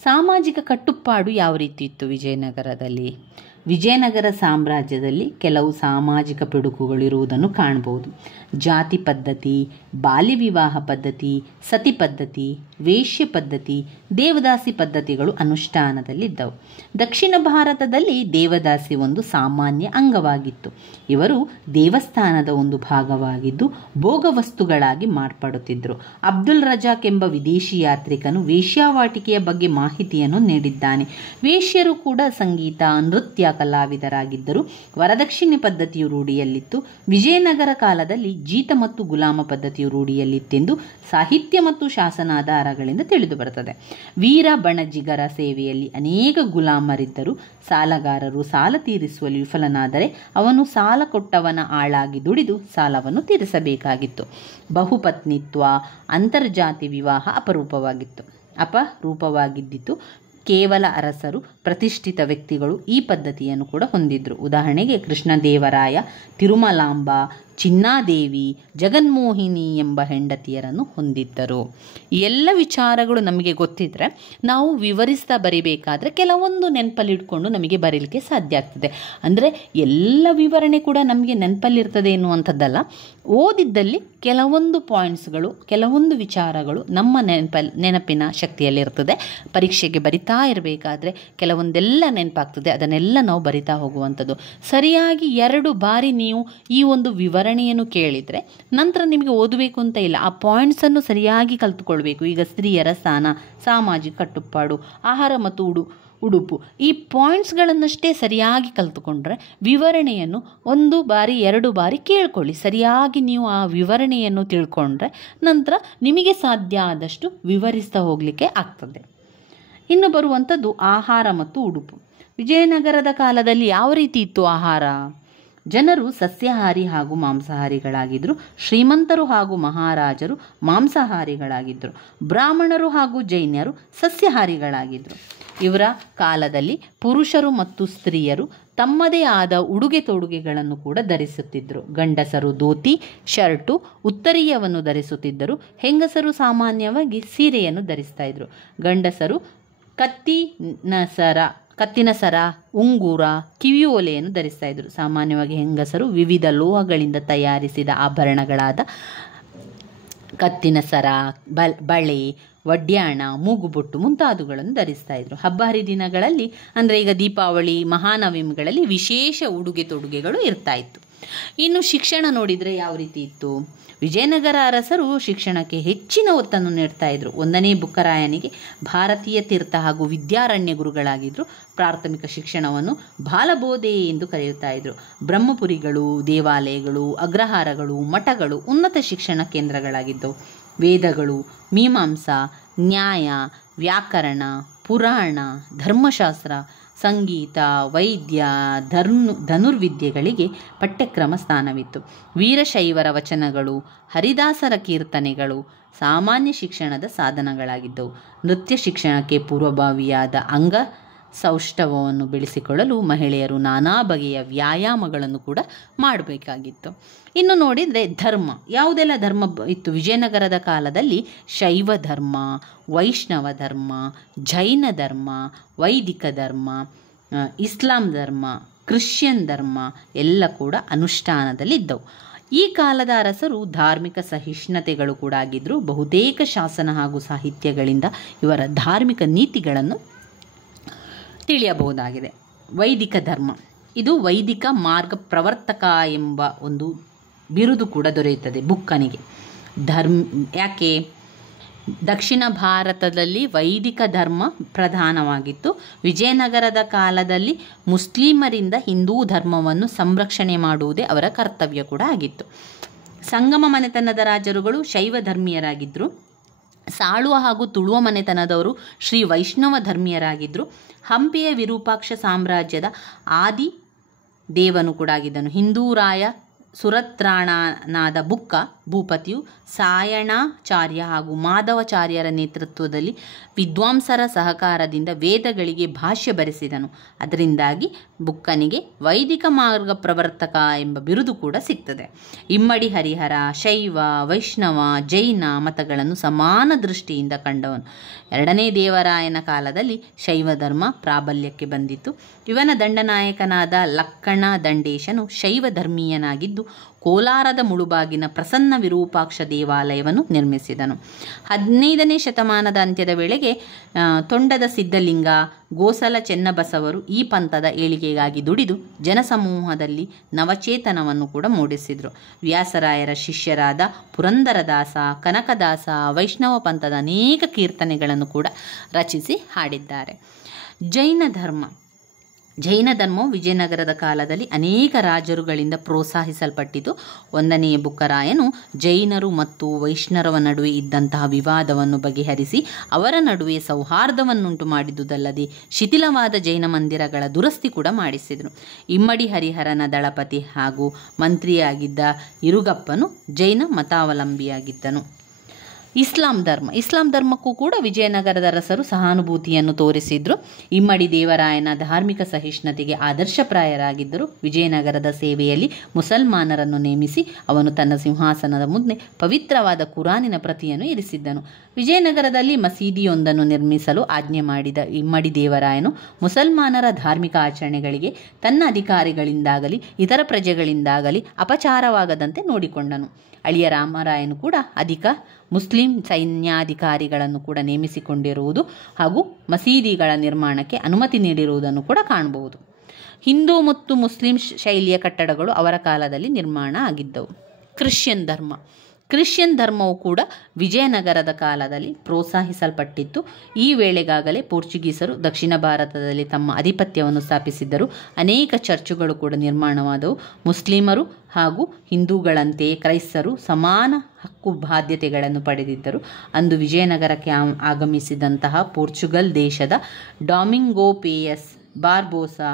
ಸಾಮಾಜಿಕ ಕಟ್ಟುಪಾಡು ಯಾವ ರೀತಿ ಇತ್ತು ವಿಜಯನಗರದಲ್ಲಿ? ವಿಜಯನಗರ ಸಾಮ್ರಾಜ್ಯದಲ್ಲಿ ಕೆಲವು ಸಾಮಾಜಿಕ ಪಿಡುಗುಗಳಿರುವುದನ್ನು ಕಾಣಬಹುದು. ಜಾತಿ ಪದ್ಧತಿ, ಬಾಲ್ಯ ವಿವಾಹ ಪದ್ಧತಿ, ಸತಿ ಪದ್ಧತಿ, ವೇಶ್ಯ ಪದ್ಧತಿ, ದೇವದಾಸಿ ಪದ್ಧತಿಗಳು ಅನುಷ್ಠಾನದಲ್ಲಿದ್ದವು. ದಕ್ಷಿಣ ಭಾರತದಲ್ಲಿ ದೇವದಾಸಿ ಒಂದು ಸಾಮಾನ್ಯ ಅಂಗವಾಗಿತ್ತು. ಇವರು ದೇವಸ್ಥಾನದ ಒಂದು ಭಾಗವಾಗಿದ್ದು ಭೋಗವಸ್ತುಗಳಾಗಿ ಮಾರ್ಪಡುತ್ತಿದ್ದರು. ಅಬ್ದುಲ್ ರಜಾಕ್ ಎಂಬ ವಿದೇಶಿ ಯಾತ್ರಿಕನು ವೇಶ್ಯಾವಾಟಿಕೆಯ ಬಗ್ಗೆ ಮಾಹಿತಿಯನ್ನು ನೀಡಿದ್ದಾನೆ. ವೇಶ್ಯರು ಕೂಡ ಸಂಗೀತ, ನೃತ್ಯ ಕಲಾವಿದರಾಗಿದ್ದರು. ವರದಕ್ಷಿಣೆ ಪದ್ಧತಿಯು ರೂಢಿಯಲ್ಲಿತ್ತು. ವಿಜಯನಗರ ಕಾಲದಲ್ಲಿ ಜೀತ ಮತ್ತು ಗುಲಾಮ ಪದ್ಧತಿಯು ರೂಢಿಯಲ್ಲಿತ್ತೆಂದು ಸಾಹಿತ್ಯ ಮತ್ತು ಶಾಸನಾಧಾರಗಳಿಂದ ತಿಳಿದು ಬರುತ್ತದೆ. ವೀರ ಬಣಜಿಗರ ಸೇವೆಯಲ್ಲಿ ಅನೇಕ ಗುಲಾಮರಿದ್ದರು. ಸಾಲಗಾರರು ಸಾಲ ತೀರಿಸುವಲ್ಲಿ ವಿಫಲನಾದರೆ ಅವನು ಸಾಲ ಕೊಟ್ಟವನ ಆಳಾಗಿ ದುಡಿದು ಸಾಲವನ್ನು ತೀರಿಸಬೇಕಾಗಿತ್ತು. ಬಹುಪತ್ನಿತ್ವ, ಅಂತರ್ಜಾತಿ ವಿವಾಹ ಅಪರೂಪವಾಗಿದ್ದಿತು. ಕೇವಲ ಅರಸರು, ಪ್ರತಿಷ್ಠಿತ ವ್ಯಕ್ತಿಗಳು ಈ ಪದ್ಧತಿಯನ್ನು ಕೂಡ ಹೊಂದಿದ್ರು. ಉದಾಹರಣೆಗೆ ಕೃಷ್ಣದೇವರಾಯ, ತಿರುಮಲಾಂಬ, ಚಿನ್ನಾದೇವಿ, ಜಗನ್ಮೋಹಿನಿ ಎಂಬ ಹೆಂಡತಿಯರನ್ನು ಹೊಂದಿದ್ದರು. ಈ ಎಲ್ಲ ವಿಚಾರಗಳು ನಮಗೆ ಗೊತ್ತಿದ್ದರೆ ನಾವು ವಿವರಿಸ್ತಾ ಬರಿಬೇಕಾದ್ರೆ ಕೆಲವೊಂದು ನೆನಪಲ್ಲಿಟ್ಕೊಂಡು ನಮಗೆ ಬರೀಲಿಕ್ಕೆ ಸಾಧ್ಯ ಆಗ್ತದೆ. ಅಂದರೆ ಎಲ್ಲ ವಿವರಣೆ ಕೂಡ ನಮಗೆ ನೆನಪಲ್ಲಿರ್ತದೆ ಎನ್ನುವಂಥದ್ದಲ್ಲ. ಓದಿದ್ದಲ್ಲಿ ಕೆಲವೊಂದು ಪಾಯಿಂಟ್ಸ್ಗಳು, ಕೆಲವೊಂದು ವಿಚಾರಗಳು ನಮ್ಮ ನೆನಪಿನ ಶಕ್ತಿಯಲ್ಲಿರ್ತದೆ. ಪರೀಕ್ಷೆಗೆ ಬರಿತಾ ಇರಬೇಕಾದ್ರೆ ಕೆಲವೊಂದೆಲ್ಲ ನೆನಪಾಗ್ತದೆ. ಅದನ್ನೆಲ್ಲ ನಾವು ಬರಿತಾ ಹೋಗುವಂಥದ್ದು. ಸರಿಯಾಗಿ 2 ಬಾರಿ ನೀವು ಈ ಒಂದು ವಿವರಣೆ ವಿವರಣೆಯನ್ನು ಕೇಳಿದರೆ ನಂತರ ನಿಮಗೆ ಓದಬೇಕು ಅಂತ ಇಲ್ಲ, ಆ ಪಾಯಿಂಟ್ಸನ್ನು ಸರಿಯಾಗಿ ಕಲಿತುಕೊಳ್ಬೇಕು. ಈಗ ಸ್ತ್ರೀಯರ ಸ್ಥಾನ, ಸಾಮಾಜಿಕ ಕಟ್ಟುಪಾಡು, ಆಹಾರ ಮತ್ತು ಉಡುಪು, ಈ ಪಾಯಿಂಟ್ಸ್ಗಳನ್ನಷ್ಟೇ ಸರಿಯಾಗಿ ಕಲಿತುಕೊಂಡ್ರೆ ವಿವರಣೆಯನ್ನು 1 ಬಾರಿ 2 ಬಾರಿ ಕೇಳ್ಕೊಳ್ಳಿ. ಸರಿಯಾಗಿ ನೀವು ಆ ವಿವರಣೆಯನ್ನು ತಿಳ್ಕೊಂಡ್ರೆ ನಂತರ ನಿಮಗೆ ಸಾಧ್ಯ ಆದಷ್ಟು ವಿವರಿಸ್ತಾ ಹೋಗಲಿಕ್ಕೆ ಆಗ್ತದೆ. ಇನ್ನು ಬರುವಂಥದ್ದು ಆಹಾರ ಮತ್ತು ಉಡುಪು. ವಿಜಯನಗರದ ಕಾಲದಲ್ಲಿ ಯಾವ ರೀತಿ ಇತ್ತು ಆಹಾರ? ಜನರು ಸಸ್ಯಾಹಾರಿ ಹಾಗೂ ಮಾಂಸಾಹಾರಿಗಳಾಗಿದ್ದರು. ಶ್ರೀಮಂತರು ಹಾಗೂ ಮಹಾರಾಜರು ಮಾಂಸಾಹಾರಿಗಳಾಗಿದ್ದರು. ಬ್ರಾಹ್ಮಣರು ಹಾಗೂ ಜೈನರು ಸಸ್ಯಾಹಾರಿಗಳಾಗಿದ್ದರು. ಇವರ ಕಾಲದಲ್ಲಿ ಪುರುಷರು ಮತ್ತು ಸ್ತ್ರೀಯರು ತಮ್ಮದೇ ಆದ ಉಡುಗೆ ತೊಡುಗೆಗಳನ್ನು ಕೂಡ ಧರಿಸುತ್ತಿದ್ದರು. ಗಂಡಸರು ಧೋತಿ, ಶರ್ಟು, ಉತ್ತರೀಯವನ್ನು ಧರಿಸುತ್ತಿದ್ದರು. ಹೆಂಗಸರು ಸಾಮಾನ್ಯವಾಗಿ ಸೀರೆಯನ್ನು ಧರಿಸ್ತಾ ಇದ್ರು. ಗಂಡಸರು ಕತ್ತಿನ ಸರ, ಉಂಗುರ, ಕಿವಿಯೋಲೆಯನ್ನು ಧರಿಸ್ತಾ ಇದ್ರು. ಸಾಮಾನ್ಯವಾಗಿ ಹೆಂಗಸರು ವಿವಿಧ ಲೋಹಗಳಿಂದ ತಯಾರಿಸಿದ ಆಭರಣಗಳಾದ ಕತ್ತಿನ ಸರ, ಬಳೆ, ಒಡ್ಯಾಣ, ಮೂಗುಬೊಟ್ಟು ಮುಂತಾದವುಗಳನ್ನು ಧರಿಸ್ತಾ ಇದ್ರು. ಹಬ್ಬ ಹರಿದಿನಗಳಲ್ಲಿ ಅಂದರೆ ಈಗ ದೀಪಾವಳಿ, ಮಹಾನವಮಿಗಳಲ್ಲಿ ವಿಶೇಷ ಉಡುಗೆ ತೊಡುಗೆಗಳು ಇರ್ತಾ ಇತ್ತು. ಇನ್ನು ಶಿಕ್ಷಣ ನೋಡಿದರೆ ಯಾವ ರೀತಿ ಇತ್ತು? ವಿಜಯನಗರ ಅರಸರು ಶಿಕ್ಷಣಕ್ಕೆ ಹೆಚ್ಚಿನ ಒತ್ತನ್ನು ನೀಡ್ತಾ ಇದ್ರು. 1ನೇ ಬುಕ್ಕರಾಯನಿಗೆ ಭಾರತೀಯ ತೀರ್ಥ ಹಾಗೂ ವಿದ್ಯಾರಣ್ಯ ಗುರುಗಳಾಗಿದ್ದರು. ಪ್ರಾಥಮಿಕ ಶಿಕ್ಷಣವನ್ನು ಬಾಲಬೋಧೆ ಎಂದು ಕರೆಯುತ್ತಾ ಇದ್ರು. ಬ್ರಹ್ಮಪುರಿಗಳು, ದೇವಾಲಯಗಳು, ಅಗ್ರಹಾರಗಳು, ಮಠಗಳು ಉನ್ನತ ಶಿಕ್ಷಣ ಕೇಂದ್ರಗಳಾಗಿದ್ದವು. ವೇದಗಳು, ಮೀಮಾಂಸಾ, ನ್ಯಾಯ, ವ್ಯಾಕರಣ, ಪುರಾಣ, ಧರ್ಮಶಾಸ್ತ್ರ, ಸಂಗೀತ, ವೈದ್ಯ, ಧನುರ್ವಿದ್ಯೆಗಳಿಗೆ ಪಠ್ಯಕ್ರಮ ಸ್ಥಾನವಿತ್ತು. ವೀರಶೈವರ ವಚನಗಳು, ಹರಿದಾಸರ ಕೀರ್ತನೆಗಳು ಸಾಮಾನ್ಯ ಶಿಕ್ಷಣದ ಸಾಧನಗಳಾಗಿದ್ದವು. ನೃತ್ಯ ಶಿಕ್ಷಣಕ್ಕೆ ಪೂರ್ವಭಾವಿಯಾದ ಅಂಗಸೌಷ್ಠವವನ್ನು ಬೆಳೆಸಿಕೊಳ್ಳಲು ಮಹಿಳೆಯರು ನಾನಾ ಬಗೆಯ ವ್ಯಾಯಾಮಗಳನ್ನು ಕೂಡ ಮಾಡಬೇಕಾಗಿತ್ತು. ಇನ್ನು ನೋಡಿದರೆ ಧರ್ಮ, ಯಾವುದೆಲ್ಲ ಧರ್ಮ ಇತ್ತು ವಿಜಯನಗರದ ಕಾಲದಲ್ಲಿ? ಶೈವ ಧರ್ಮ, ವೈಷ್ಣವ ಧರ್ಮ, ಜೈನ ಧರ್ಮ, ವೈದಿಕ ಧರ್ಮ, ಇಸ್ಲಾಂ ಧರ್ಮ, ಕ್ರಿಶ್ಚಿಯನ್ ಧರ್ಮ ಎಲ್ಲ ಕೂಡ ಅನುಷ್ಠಾನದಲ್ಲಿದ್ದವು. ಈ ಕಾಲದ ಅರಸರು ಧಾರ್ಮಿಕ ಸಹಿಷ್ಣುತೆಗಳು ಕೂಡ ಆಗಿದ್ದರು. ಬಹುತೇಕ ಶಾಸನ ಹಾಗೂ ಸಾಹಿತ್ಯಗಳಿಂದ ಇವರ ಧಾರ್ಮಿಕ ನೀತಿಗಳನ್ನು ತಿಳಿಯಬಹುದಾಗಿದೆ. ವೈದಿಕ ಧರ್ಮ, ಇದು ವೈದಿಕ ಮಾರ್ಗ ಪ್ರವರ್ತಕ ಎಂಬ ಒಂದು ಬಿರುದು ಕೂಡ ದೊರೆಯುತ್ತದೆ ಬುಕ್ಕನಿಗೆ. ಯಾಕೆ? ದಕ್ಷಿಣ ಭಾರತದಲ್ಲಿ ವೈದಿಕ ಧರ್ಮ ಪ್ರಧಾನವಾಗಿತ್ತು. ವಿಜಯನಗರದ ಕಾಲದಲ್ಲಿ ಮುಸ್ಲಿಮರಿಂದ ಹಿಂದೂ ಧರ್ಮವನ್ನು ಸಂರಕ್ಷಣೆ ಮಾಡುವುದೇ ಅವರ ಕರ್ತವ್ಯ ಕೂಡ ಆಗಿತ್ತು. ಸಂಗಮ ಮನೆತನದ ರಾಜರುಗಳು ಶೈವ ಧರ್ಮೀಯರಾಗಿದ್ದರು. ಸಾಳುವ ಹಾಗೂ ತುಳುವ ಮನೆತನದವರು ಶ್ರೀ ವೈಷ್ಣವ ಧರ್ಮೀಯರಾಗಿದ್ದರು. ಹಂಪಿಯ ವಿರೂಪಾಕ್ಷ ಸಾಮ್ರಾಜ್ಯದ ಆದಿ ದೇವನು ಕೂಡ ಆಗಿದ್ದನು. ಹಿಂದೂ ರಾಯ ಸುರತ್ರಾಣನಾದ ಬುಕ್ಕ ಭೂಪತಿಯು ಸಾಯಣಾಚಾರ್ಯ ಹಾಗೂ ಮಾಧವಾಚಾರ್ಯರ ನೇತೃತ್ವದಲ್ಲಿ ವಿದ್ವಾಂಸರ ಸಹಕಾರದಿಂದ ವೇದಗಳಿಗೆ ಭಾಷ್ಯ ಬರೆಸಿದನು. ಅದರಿಂದಾಗಿ ಬುಕ್ಕನಿಗೆ ವೈದಿಕ ಮಾರ್ಗ ಪ್ರವರ್ತಕ ಎಂಬ ಬಿರುದು ಕೂಡ ಸಿಗ್ತದೆ. ಇಮ್ಮಡಿ ಹರಿಹರ ಶೈವ, ವೈಷ್ಣವ, ಜೈನ ಮತಗಳನ್ನು ಸಮಾನ ದೃಷ್ಟಿಯಿಂದ ಕಂಡವನು. 2ನೇ ದೇವರಾಯನ ಕಾಲದಲ್ಲಿ ಶೈವ ಧರ್ಮ ಪ್ರಾಬಲ್ಯಕ್ಕೆ ಬಂದಿತ್ತು. ಇವನ ದಂಡನಾಯಕನಾದ ಲಕ್ಕಣ ದಂಡೇಶನು ಶೈವ ಧರ್ಮೀಯನಾಗಿದ್ದು ಕೋಲಾರದ ಮುಳುಬಾಗಿನ ಪ್ರಸನ್ನ ವಿರೂಪಾಕ್ಷ ದೇವಾಲಯವನ್ನು ನಿರ್ಮಿಸಿದನು. 15ನೇ ಶತಮಾನದ ಅಂತ್ಯದ ವೇಳೆಗೆ ತೊಂಡದ ಸಿದ್ಧಲಿಂಗ, ಗೋಸಲ ಚೆನ್ನಬಸವರು ಈ ಪಂಥದ ಏಳಿಗೆಗಾಗಿ ದುಡಿದು ಜನಸಮೂಹದಲ್ಲಿ ನವಚೇತನವನ್ನು ಕೂಡ ಮೂಡಿಸಿದರು. ವ್ಯಾಸರಾಯರ ಶಿಷ್ಯರಾದ ಪುರಂದರದಾಸ, ಕನಕದಾಸ ವೈಷ್ಣವ ಪಂಥದ ಅನೇಕ ಕೀರ್ತನೆಗಳನ್ನು ಕೂಡ ರಚಿಸಿ ಹಾಡಿದ್ದಾರೆ. ಜೈನ ಧರ್ಮವು ವಿಜಯನಗರದ ಕಾಲದಲ್ಲಿ ಅನೇಕ ರಾಜರುಗಳಿಂದ ಪ್ರೋತ್ಸಾಹಿಸಲ್ಪಟ್ಟಿತು. 1ನೇ ಬುಕ್ಕರಾಯನು ಜೈನರು ಮತ್ತು ವೈಷ್ಣವರ ನಡುವೆ ಇದ್ದಂತಹ ವಿವಾದವನ್ನು ಬಗೆಹರಿಸಿ ಅವರ ನಡುವೆ ಸೌಹಾರ್ದವನ್ನುಂಟು ಮಾಡಿದುದಲ್ಲದೆ ಶಿಥಿಲವಾದ ಜೈನ ಮಂದಿರಗಳ ದುರಸ್ತಿ ಕೂಡ ಮಾಡಿಸಿದರು. ಇಮ್ಮಡಿ ಹರಿಹರನ ದಳಪತಿ ಹಾಗೂ ಮಂತ್ರಿಯಾಗಿದ್ದ ಇರುಗಪ್ಪನು ಜೈನ ಮತಾವಲಂಬಿಯಾಗಿದ್ದನು. ಇಸ್ಲಾಂ ಧರ್ಮಕ್ಕೂ ಕೂಡ ವಿಜಯನಗರದ ಅರಸರು ಸಹಾನುಭೂತಿಯನ್ನು ತೋರಿಸಿದ್ರು. ಇಮ್ಮಡಿ ದೇವರಾಯನ ಧಾರ್ಮಿಕ ಸಹಿಷ್ಣುತೆಗೆ ಆದರ್ಶಪ್ರಾಯರಾಗಿದ್ದರು. ವಿಜಯನಗರದ ಸೇವೆಯಲ್ಲಿ ಮುಸಲ್ಮಾನರನ್ನು ನೇಮಿಸಿ ಅವನು ತನ್ನ ಸಿಂಹಾಸನದ ಮುಂದೆ ಪವಿತ್ರವಾದ ಕುರಾನಿನ ಪ್ರತಿಯನ್ನು ಇರಿಸಿದ್ದನು. ವಿಜಯನಗರದಲ್ಲಿ ಮಸೀದಿಯೊಂದನ್ನು ನಿರ್ಮಿಸಲು ಆಜ್ಞೆ ಮಾಡಿದ ಇಮ್ಮಡಿ ದೇವರಾಯನು ಮುಸಲ್ಮಾನರ ಧಾರ್ಮಿಕ ಆಚರಣೆಗಳಿಗೆ ತನ್ನ ಅಧಿಕಾರಿಗಳಿಂದಾಗಲಿ ಇತರ ಪ್ರಜೆಗಳಿಂದಾಗಲಿ ಅಪಚಾರವಾಗದಂತೆ ನೋಡಿಕೊಂಡನು. ಅಳಿಯ ರಾಮರಾಯನು ಕೂಡ ಅಧಿಕ ಮುಸ್ಲಿಂ ಸೈನ್ಯಾಧಿಕಾರಿಗಳನ್ನು ಕೂಡ ನೇಮಿಸಿಕೊಂಡಿರುವುದು ಹಾಗೂ ಮಸೀದಿಗಳ ನಿರ್ಮಾಣಕ್ಕೆ ಅನುಮತಿ ನೀಡಿರುವುದನ್ನು ಕೂಡ ಕಾಣಬಹುದು. ಹಿಂದೂ ಮತ್ತು ಮುಸ್ಲಿಂ ಶೈಲಿಯ ಕಟ್ಟಡಗಳು ಅವರ ಕಾಲದಲ್ಲಿ ನಿರ್ಮಾಣ ಆಗಿದ್ದವು. ಕ್ರಿಶ್ಚಿಯನ್ ಧರ್ಮವು ಕೂಡ ವಿಜಯನಗರದ ಕಾಲದಲ್ಲಿ ಪ್ರೋತ್ಸಾಹಿಸಲ್ಪಟ್ಟಿತ್ತು. ಈ ವೇಳೆಗಾಗಲೇ ಪೋರ್ಚುಗೀಸರು ದಕ್ಷಿಣ ಭಾರತದಲ್ಲಿ ತಮ್ಮ ಆಧಿಪತ್ಯವನ್ನು ಸ್ಥಾಪಿಸಿದ್ದರು. ಅನೇಕ ಚರ್ಚುಗಳು ಕೂಡ ನಿರ್ಮಾಣವಾದವು. ಮುಸ್ಲಿಮರು ಹಾಗೂ ಹಿಂದೂಗಳಂತೆಯೇ ಕ್ರೈಸ್ತರು ಸಮಾನ ಹಕ್ಕು ಬಾಧ್ಯತೆಗಳನ್ನು ಪಡೆದಿದ್ದರು. ಅಂದು ವಿಜಯನಗರಕ್ಕೆ ಆಗಮಿಸಿದಂತಹ ಪೋರ್ಚುಗಲ್ ದೇಶದ ಡಾಮಿಂಗೋ ಪೇಯಸ್, ಬಾರ್ಬೋಸಾ,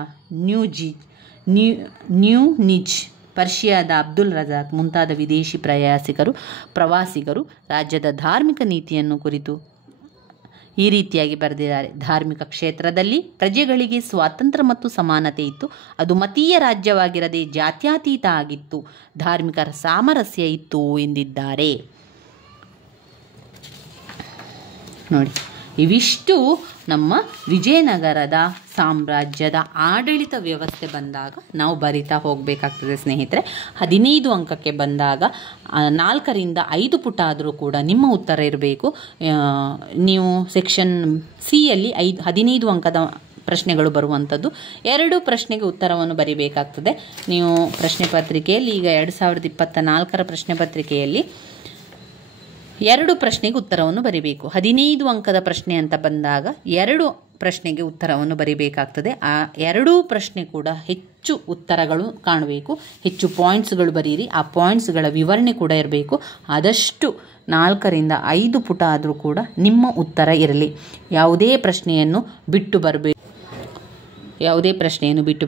ನ್ಯೂನಿಜ್, ಪರ್ಷಿಯಾದ ಅಬ್ದುಲ್ ರಜಾಕ್ ಮುಂತಾದ ವಿದೇಶಿ ಪ್ರವಾಸಿಗರು ರಾಜ್ಯದ ಧಾರ್ಮಿಕ ನೀತಿಯನ್ನು ಕುರಿತು ಈ ರೀತಿಯಾಗಿ ಬರೆದಿದ್ದಾರೆ. ಧಾರ್ಮಿಕ ಕ್ಷೇತ್ರದಲ್ಲಿ ಪ್ರಜೆಗಳಿಗೆ ಸ್ವಾತಂತ್ರ್ಯ ಮತ್ತು ಸಮಾನತೆ ಇತ್ತು. ಅದು ಮತೀಯ ರಾಜ್ಯವಾಗಿರದೆ ಜಾತ್ಯತೀತ ಆಗಿತ್ತು. ಧಾರ್ಮಿಕ ಸಾಮರಸ್ಯ ಇತ್ತು ಎಂದಿದ್ದಾರೆ. ನೋಡಿ, ಇವಿಷ್ಟು ನಮ್ಮ ವಿಜಯನಗರದ ಸಾಮ್ರಾಜ್ಯದ ಆಡಳಿತ ವ್ಯವಸ್ಥೆ ಬಂದಾಗ ನಾವು ಬರಿತಾ ಹೋಗಬೇಕಾಗ್ತದೆ ಸ್ನೇಹಿತರೆ. 15 ಅಂಕಕ್ಕೆ ಬಂದಾಗ 4ರಿಂದ 5 ಪುಟ ಆದರೂ ಕೂಡ ನಿಮ್ಮ ಉತ್ತರ ಇರಬೇಕು. ನೀವು ಸೆಕ್ಷನ್ ಸಿಯಲ್ಲಿ 15 ಅಂಕದ ಪ್ರಶ್ನೆಗಳು ಬರುವಂಥದ್ದು. 2 ಪ್ರಶ್ನೆಗೆ ಉತ್ತರವನ್ನು ಬರಿಬೇಕಾಗ್ತದೆ. ನೀವು ಪ್ರಶ್ನೆ ಪತ್ರಿಕೆಯಲ್ಲಿ ಈಗ 2024ರ ಪ್ರಶ್ನೆ ಪತ್ರಿಕೆಯಲ್ಲಿ 2 ಪ್ರಶ್ನೆಗೆ ಉತ್ತರವನ್ನು ಬರಿಬೇಕು. 15 ಅಂಕದ ಪ್ರಶ್ನೆ ಅಂತ ಬಂದಾಗ 2 ಪ್ರಶ್ನೆಗೆ ಉತ್ತರವನ್ನು ಬರಿಬೇಕಾಗ್ತದೆ. ಆ 2 ಪ್ರಶ್ನೆ ಕೂಡ ಹೆಚ್ಚು ಉತ್ತರಗಳು ಕಾಣಬೇಕು, ಹೆಚ್ಚು ಪಾಯಿಂಟ್ಸ್ಗಳು ಬರೀರಿ. ಆ ಪಾಯಿಂಟ್ಸ್ಗಳ ವಿವರಣೆ ಕೂಡ ಇರಬೇಕು. ಆದಷ್ಟು 4ರಿಂದ 5 ಪುಟ ಆದರೂ ಕೂಡ ನಿಮ್ಮ ಉತ್ತರ ಇರಲಿ. ಯಾವುದೇ ಪ್ರಶ್ನೆಯನ್ನು ಬಿಟ್ಟು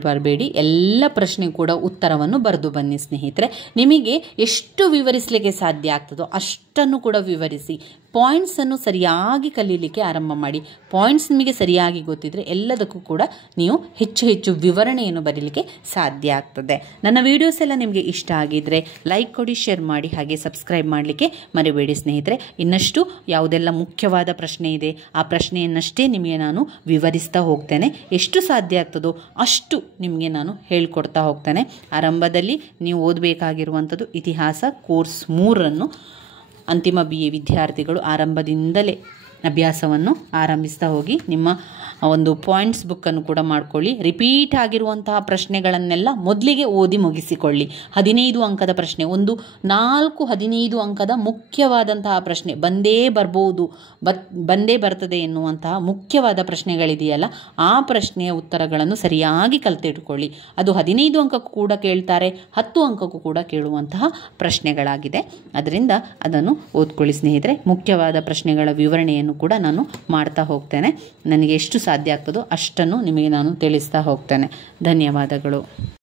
ಬರಬೇಡಿ. ಎಲ್ಲ ಪ್ರಶ್ನೆ ಕೂಡ ಉತ್ತರವನ್ನು ಬರೆದು ಬನ್ನಿ ಸ್ನೇಹಿತರೆ. ನಿಮಗೆ ಎಷ್ಟು ವಿವರಿಸಲಿಕ್ಕೆ ಸಾಧ್ಯ ಆಗ್ತದೋ ಅಷ್ಟನ್ನು ಕೂಡ ವಿವರಿಸಿ. ಪಾಯಿಂಟ್ಸನ್ನು ಸರಿಯಾಗಿ ಕಲೀಲಿಕ್ಕೆ ಆರಂಭ ಮಾಡಿ. ಪಾಯಿಂಟ್ಸ್ ನಿಮಗೆ ಸರಿಯಾಗಿ ಗೊತ್ತಿದ್ದರೆ ಎಲ್ಲದಕ್ಕೂ ಕೂಡ ನೀವು ಹೆಚ್ಚು ವಿವರಣೆಯನ್ನು ಬರೀಲಿಕ್ಕೆ ಸಾಧ್ಯ ಆಗ್ತದೆ. ನನ್ನ ವಿಡಿಯೋಸ್ ಎಲ್ಲ ನಿಮಗೆ ಇಷ್ಟ ಆಗಿದ್ದರೆ ಲೈಕ್ ಕೊಡಿ, ಶೇರ್ ಮಾಡಿ, ಹಾಗೆ ಸಬ್ಸ್ಕ್ರೈಬ್ ಮಾಡಲಿಕ್ಕೆ ಮರಿಬೇಡಿ ಸ್ನೇಹಿತರೆ. ಇನ್ನಷ್ಟು ಯಾವುದೆಲ್ಲ ಮುಖ್ಯವಾದ ಪ್ರಶ್ನೆ ಇದೆ ಆ ಪ್ರಶ್ನೆಯನ್ನಷ್ಟೇ ನಿಮಗೆ ನಾನು ವಿವರಿಸ್ತಾ ಹೋಗ್ತೇನೆ. ಎಷ್ಟು ಸಾಧ್ಯ ಆಗ್ತದೋ ಅಷ್ಟು ನಿಮಗೆ ನಾನು ಹೇಳ್ಕೊಡ್ತಾ ಹೋಗ್ತೇನೆ. ಆರಂಭದಲ್ಲಿ ನೀವು ಓದಬೇಕಾಗಿರುವಂಥದ್ದು ಇತಿಹಾಸ ಕೋರ್ಸ್ 3 ಅಂತಿಮ BA ವಿದ್ಯಾರ್ಥಿಗಳು ಆರಂಭದಿಂದಲೇ ಅಭ್ಯಾಸವನ್ನು ಆರಂಭಿಸ್ತಾ ಹೋಗಿ. ನಿಮ್ಮ ಒಂದು ಪಾಯಿಂಟ್ಸ್ ಬುಕ್ಕನ್ನು ಕೂಡ ಮಾಡಿಕೊಳ್ಳಿ. ರಿಪೀಟ್ ಆಗಿರುವಂತಹ ಪ್ರಶ್ನೆಗಳನ್ನೆಲ್ಲ ಮೊದಲಿಗೆ ಓದಿ ಮುಗಿಸಿಕೊಳ್ಳಿ. 15 ಅಂಕದ ಪ್ರಶ್ನೆ, ಒಂದು 4-15 ಅಂಕದ ಮುಖ್ಯವಾದಂತಹ ಪ್ರಶ್ನೆ ಬಂದೇ ಬರ್ತದೆ ಎನ್ನುವಂತಹ ಮುಖ್ಯವಾದ ಪ್ರಶ್ನೆಗಳಿದೆಯಲ್ಲ, ಆ ಪ್ರಶ್ನೆಯ ಉತ್ತರಗಳನ್ನು ಸರಿಯಾಗಿ ಕಲಿತಿಟ್ಕೊಳ್ಳಿ. ಅದು 15 ಅಂಕಕ್ಕೂ ಕೂಡ ಕೇಳ್ತಾರೆ, 10 ಅಂಕಕ್ಕೂ ಕೂಡ ಕೇಳುವಂತಹ ಪ್ರಶ್ನೆಗಳಾಗಿದೆ. ಅದರಿಂದ ಅದನ್ನು ಓದ್ಕೊಳ್ಳಿ ಸ್ನೇಹಿತರೆ. ಮುಖ್ಯವಾದ ಪ್ರಶ್ನೆಗಳ ವಿವರಣೆಯನ್ನು ಕೂಡ ನಾನು ಮಾಡ್ತಾ ಹೋಗ್ತೇನೆ. ನನಗೆ ಎಷ್ಟು ಸಾಧ್ಯ ಆಗ್ತದೋ ಅಷ್ಟನ್ನು ನಿಮಗೆ ನಾನು ತಿಳಿಸ್ತಾ ಹೋಗ್ತೇನೆ. ಧನ್ಯವಾದಗಳು.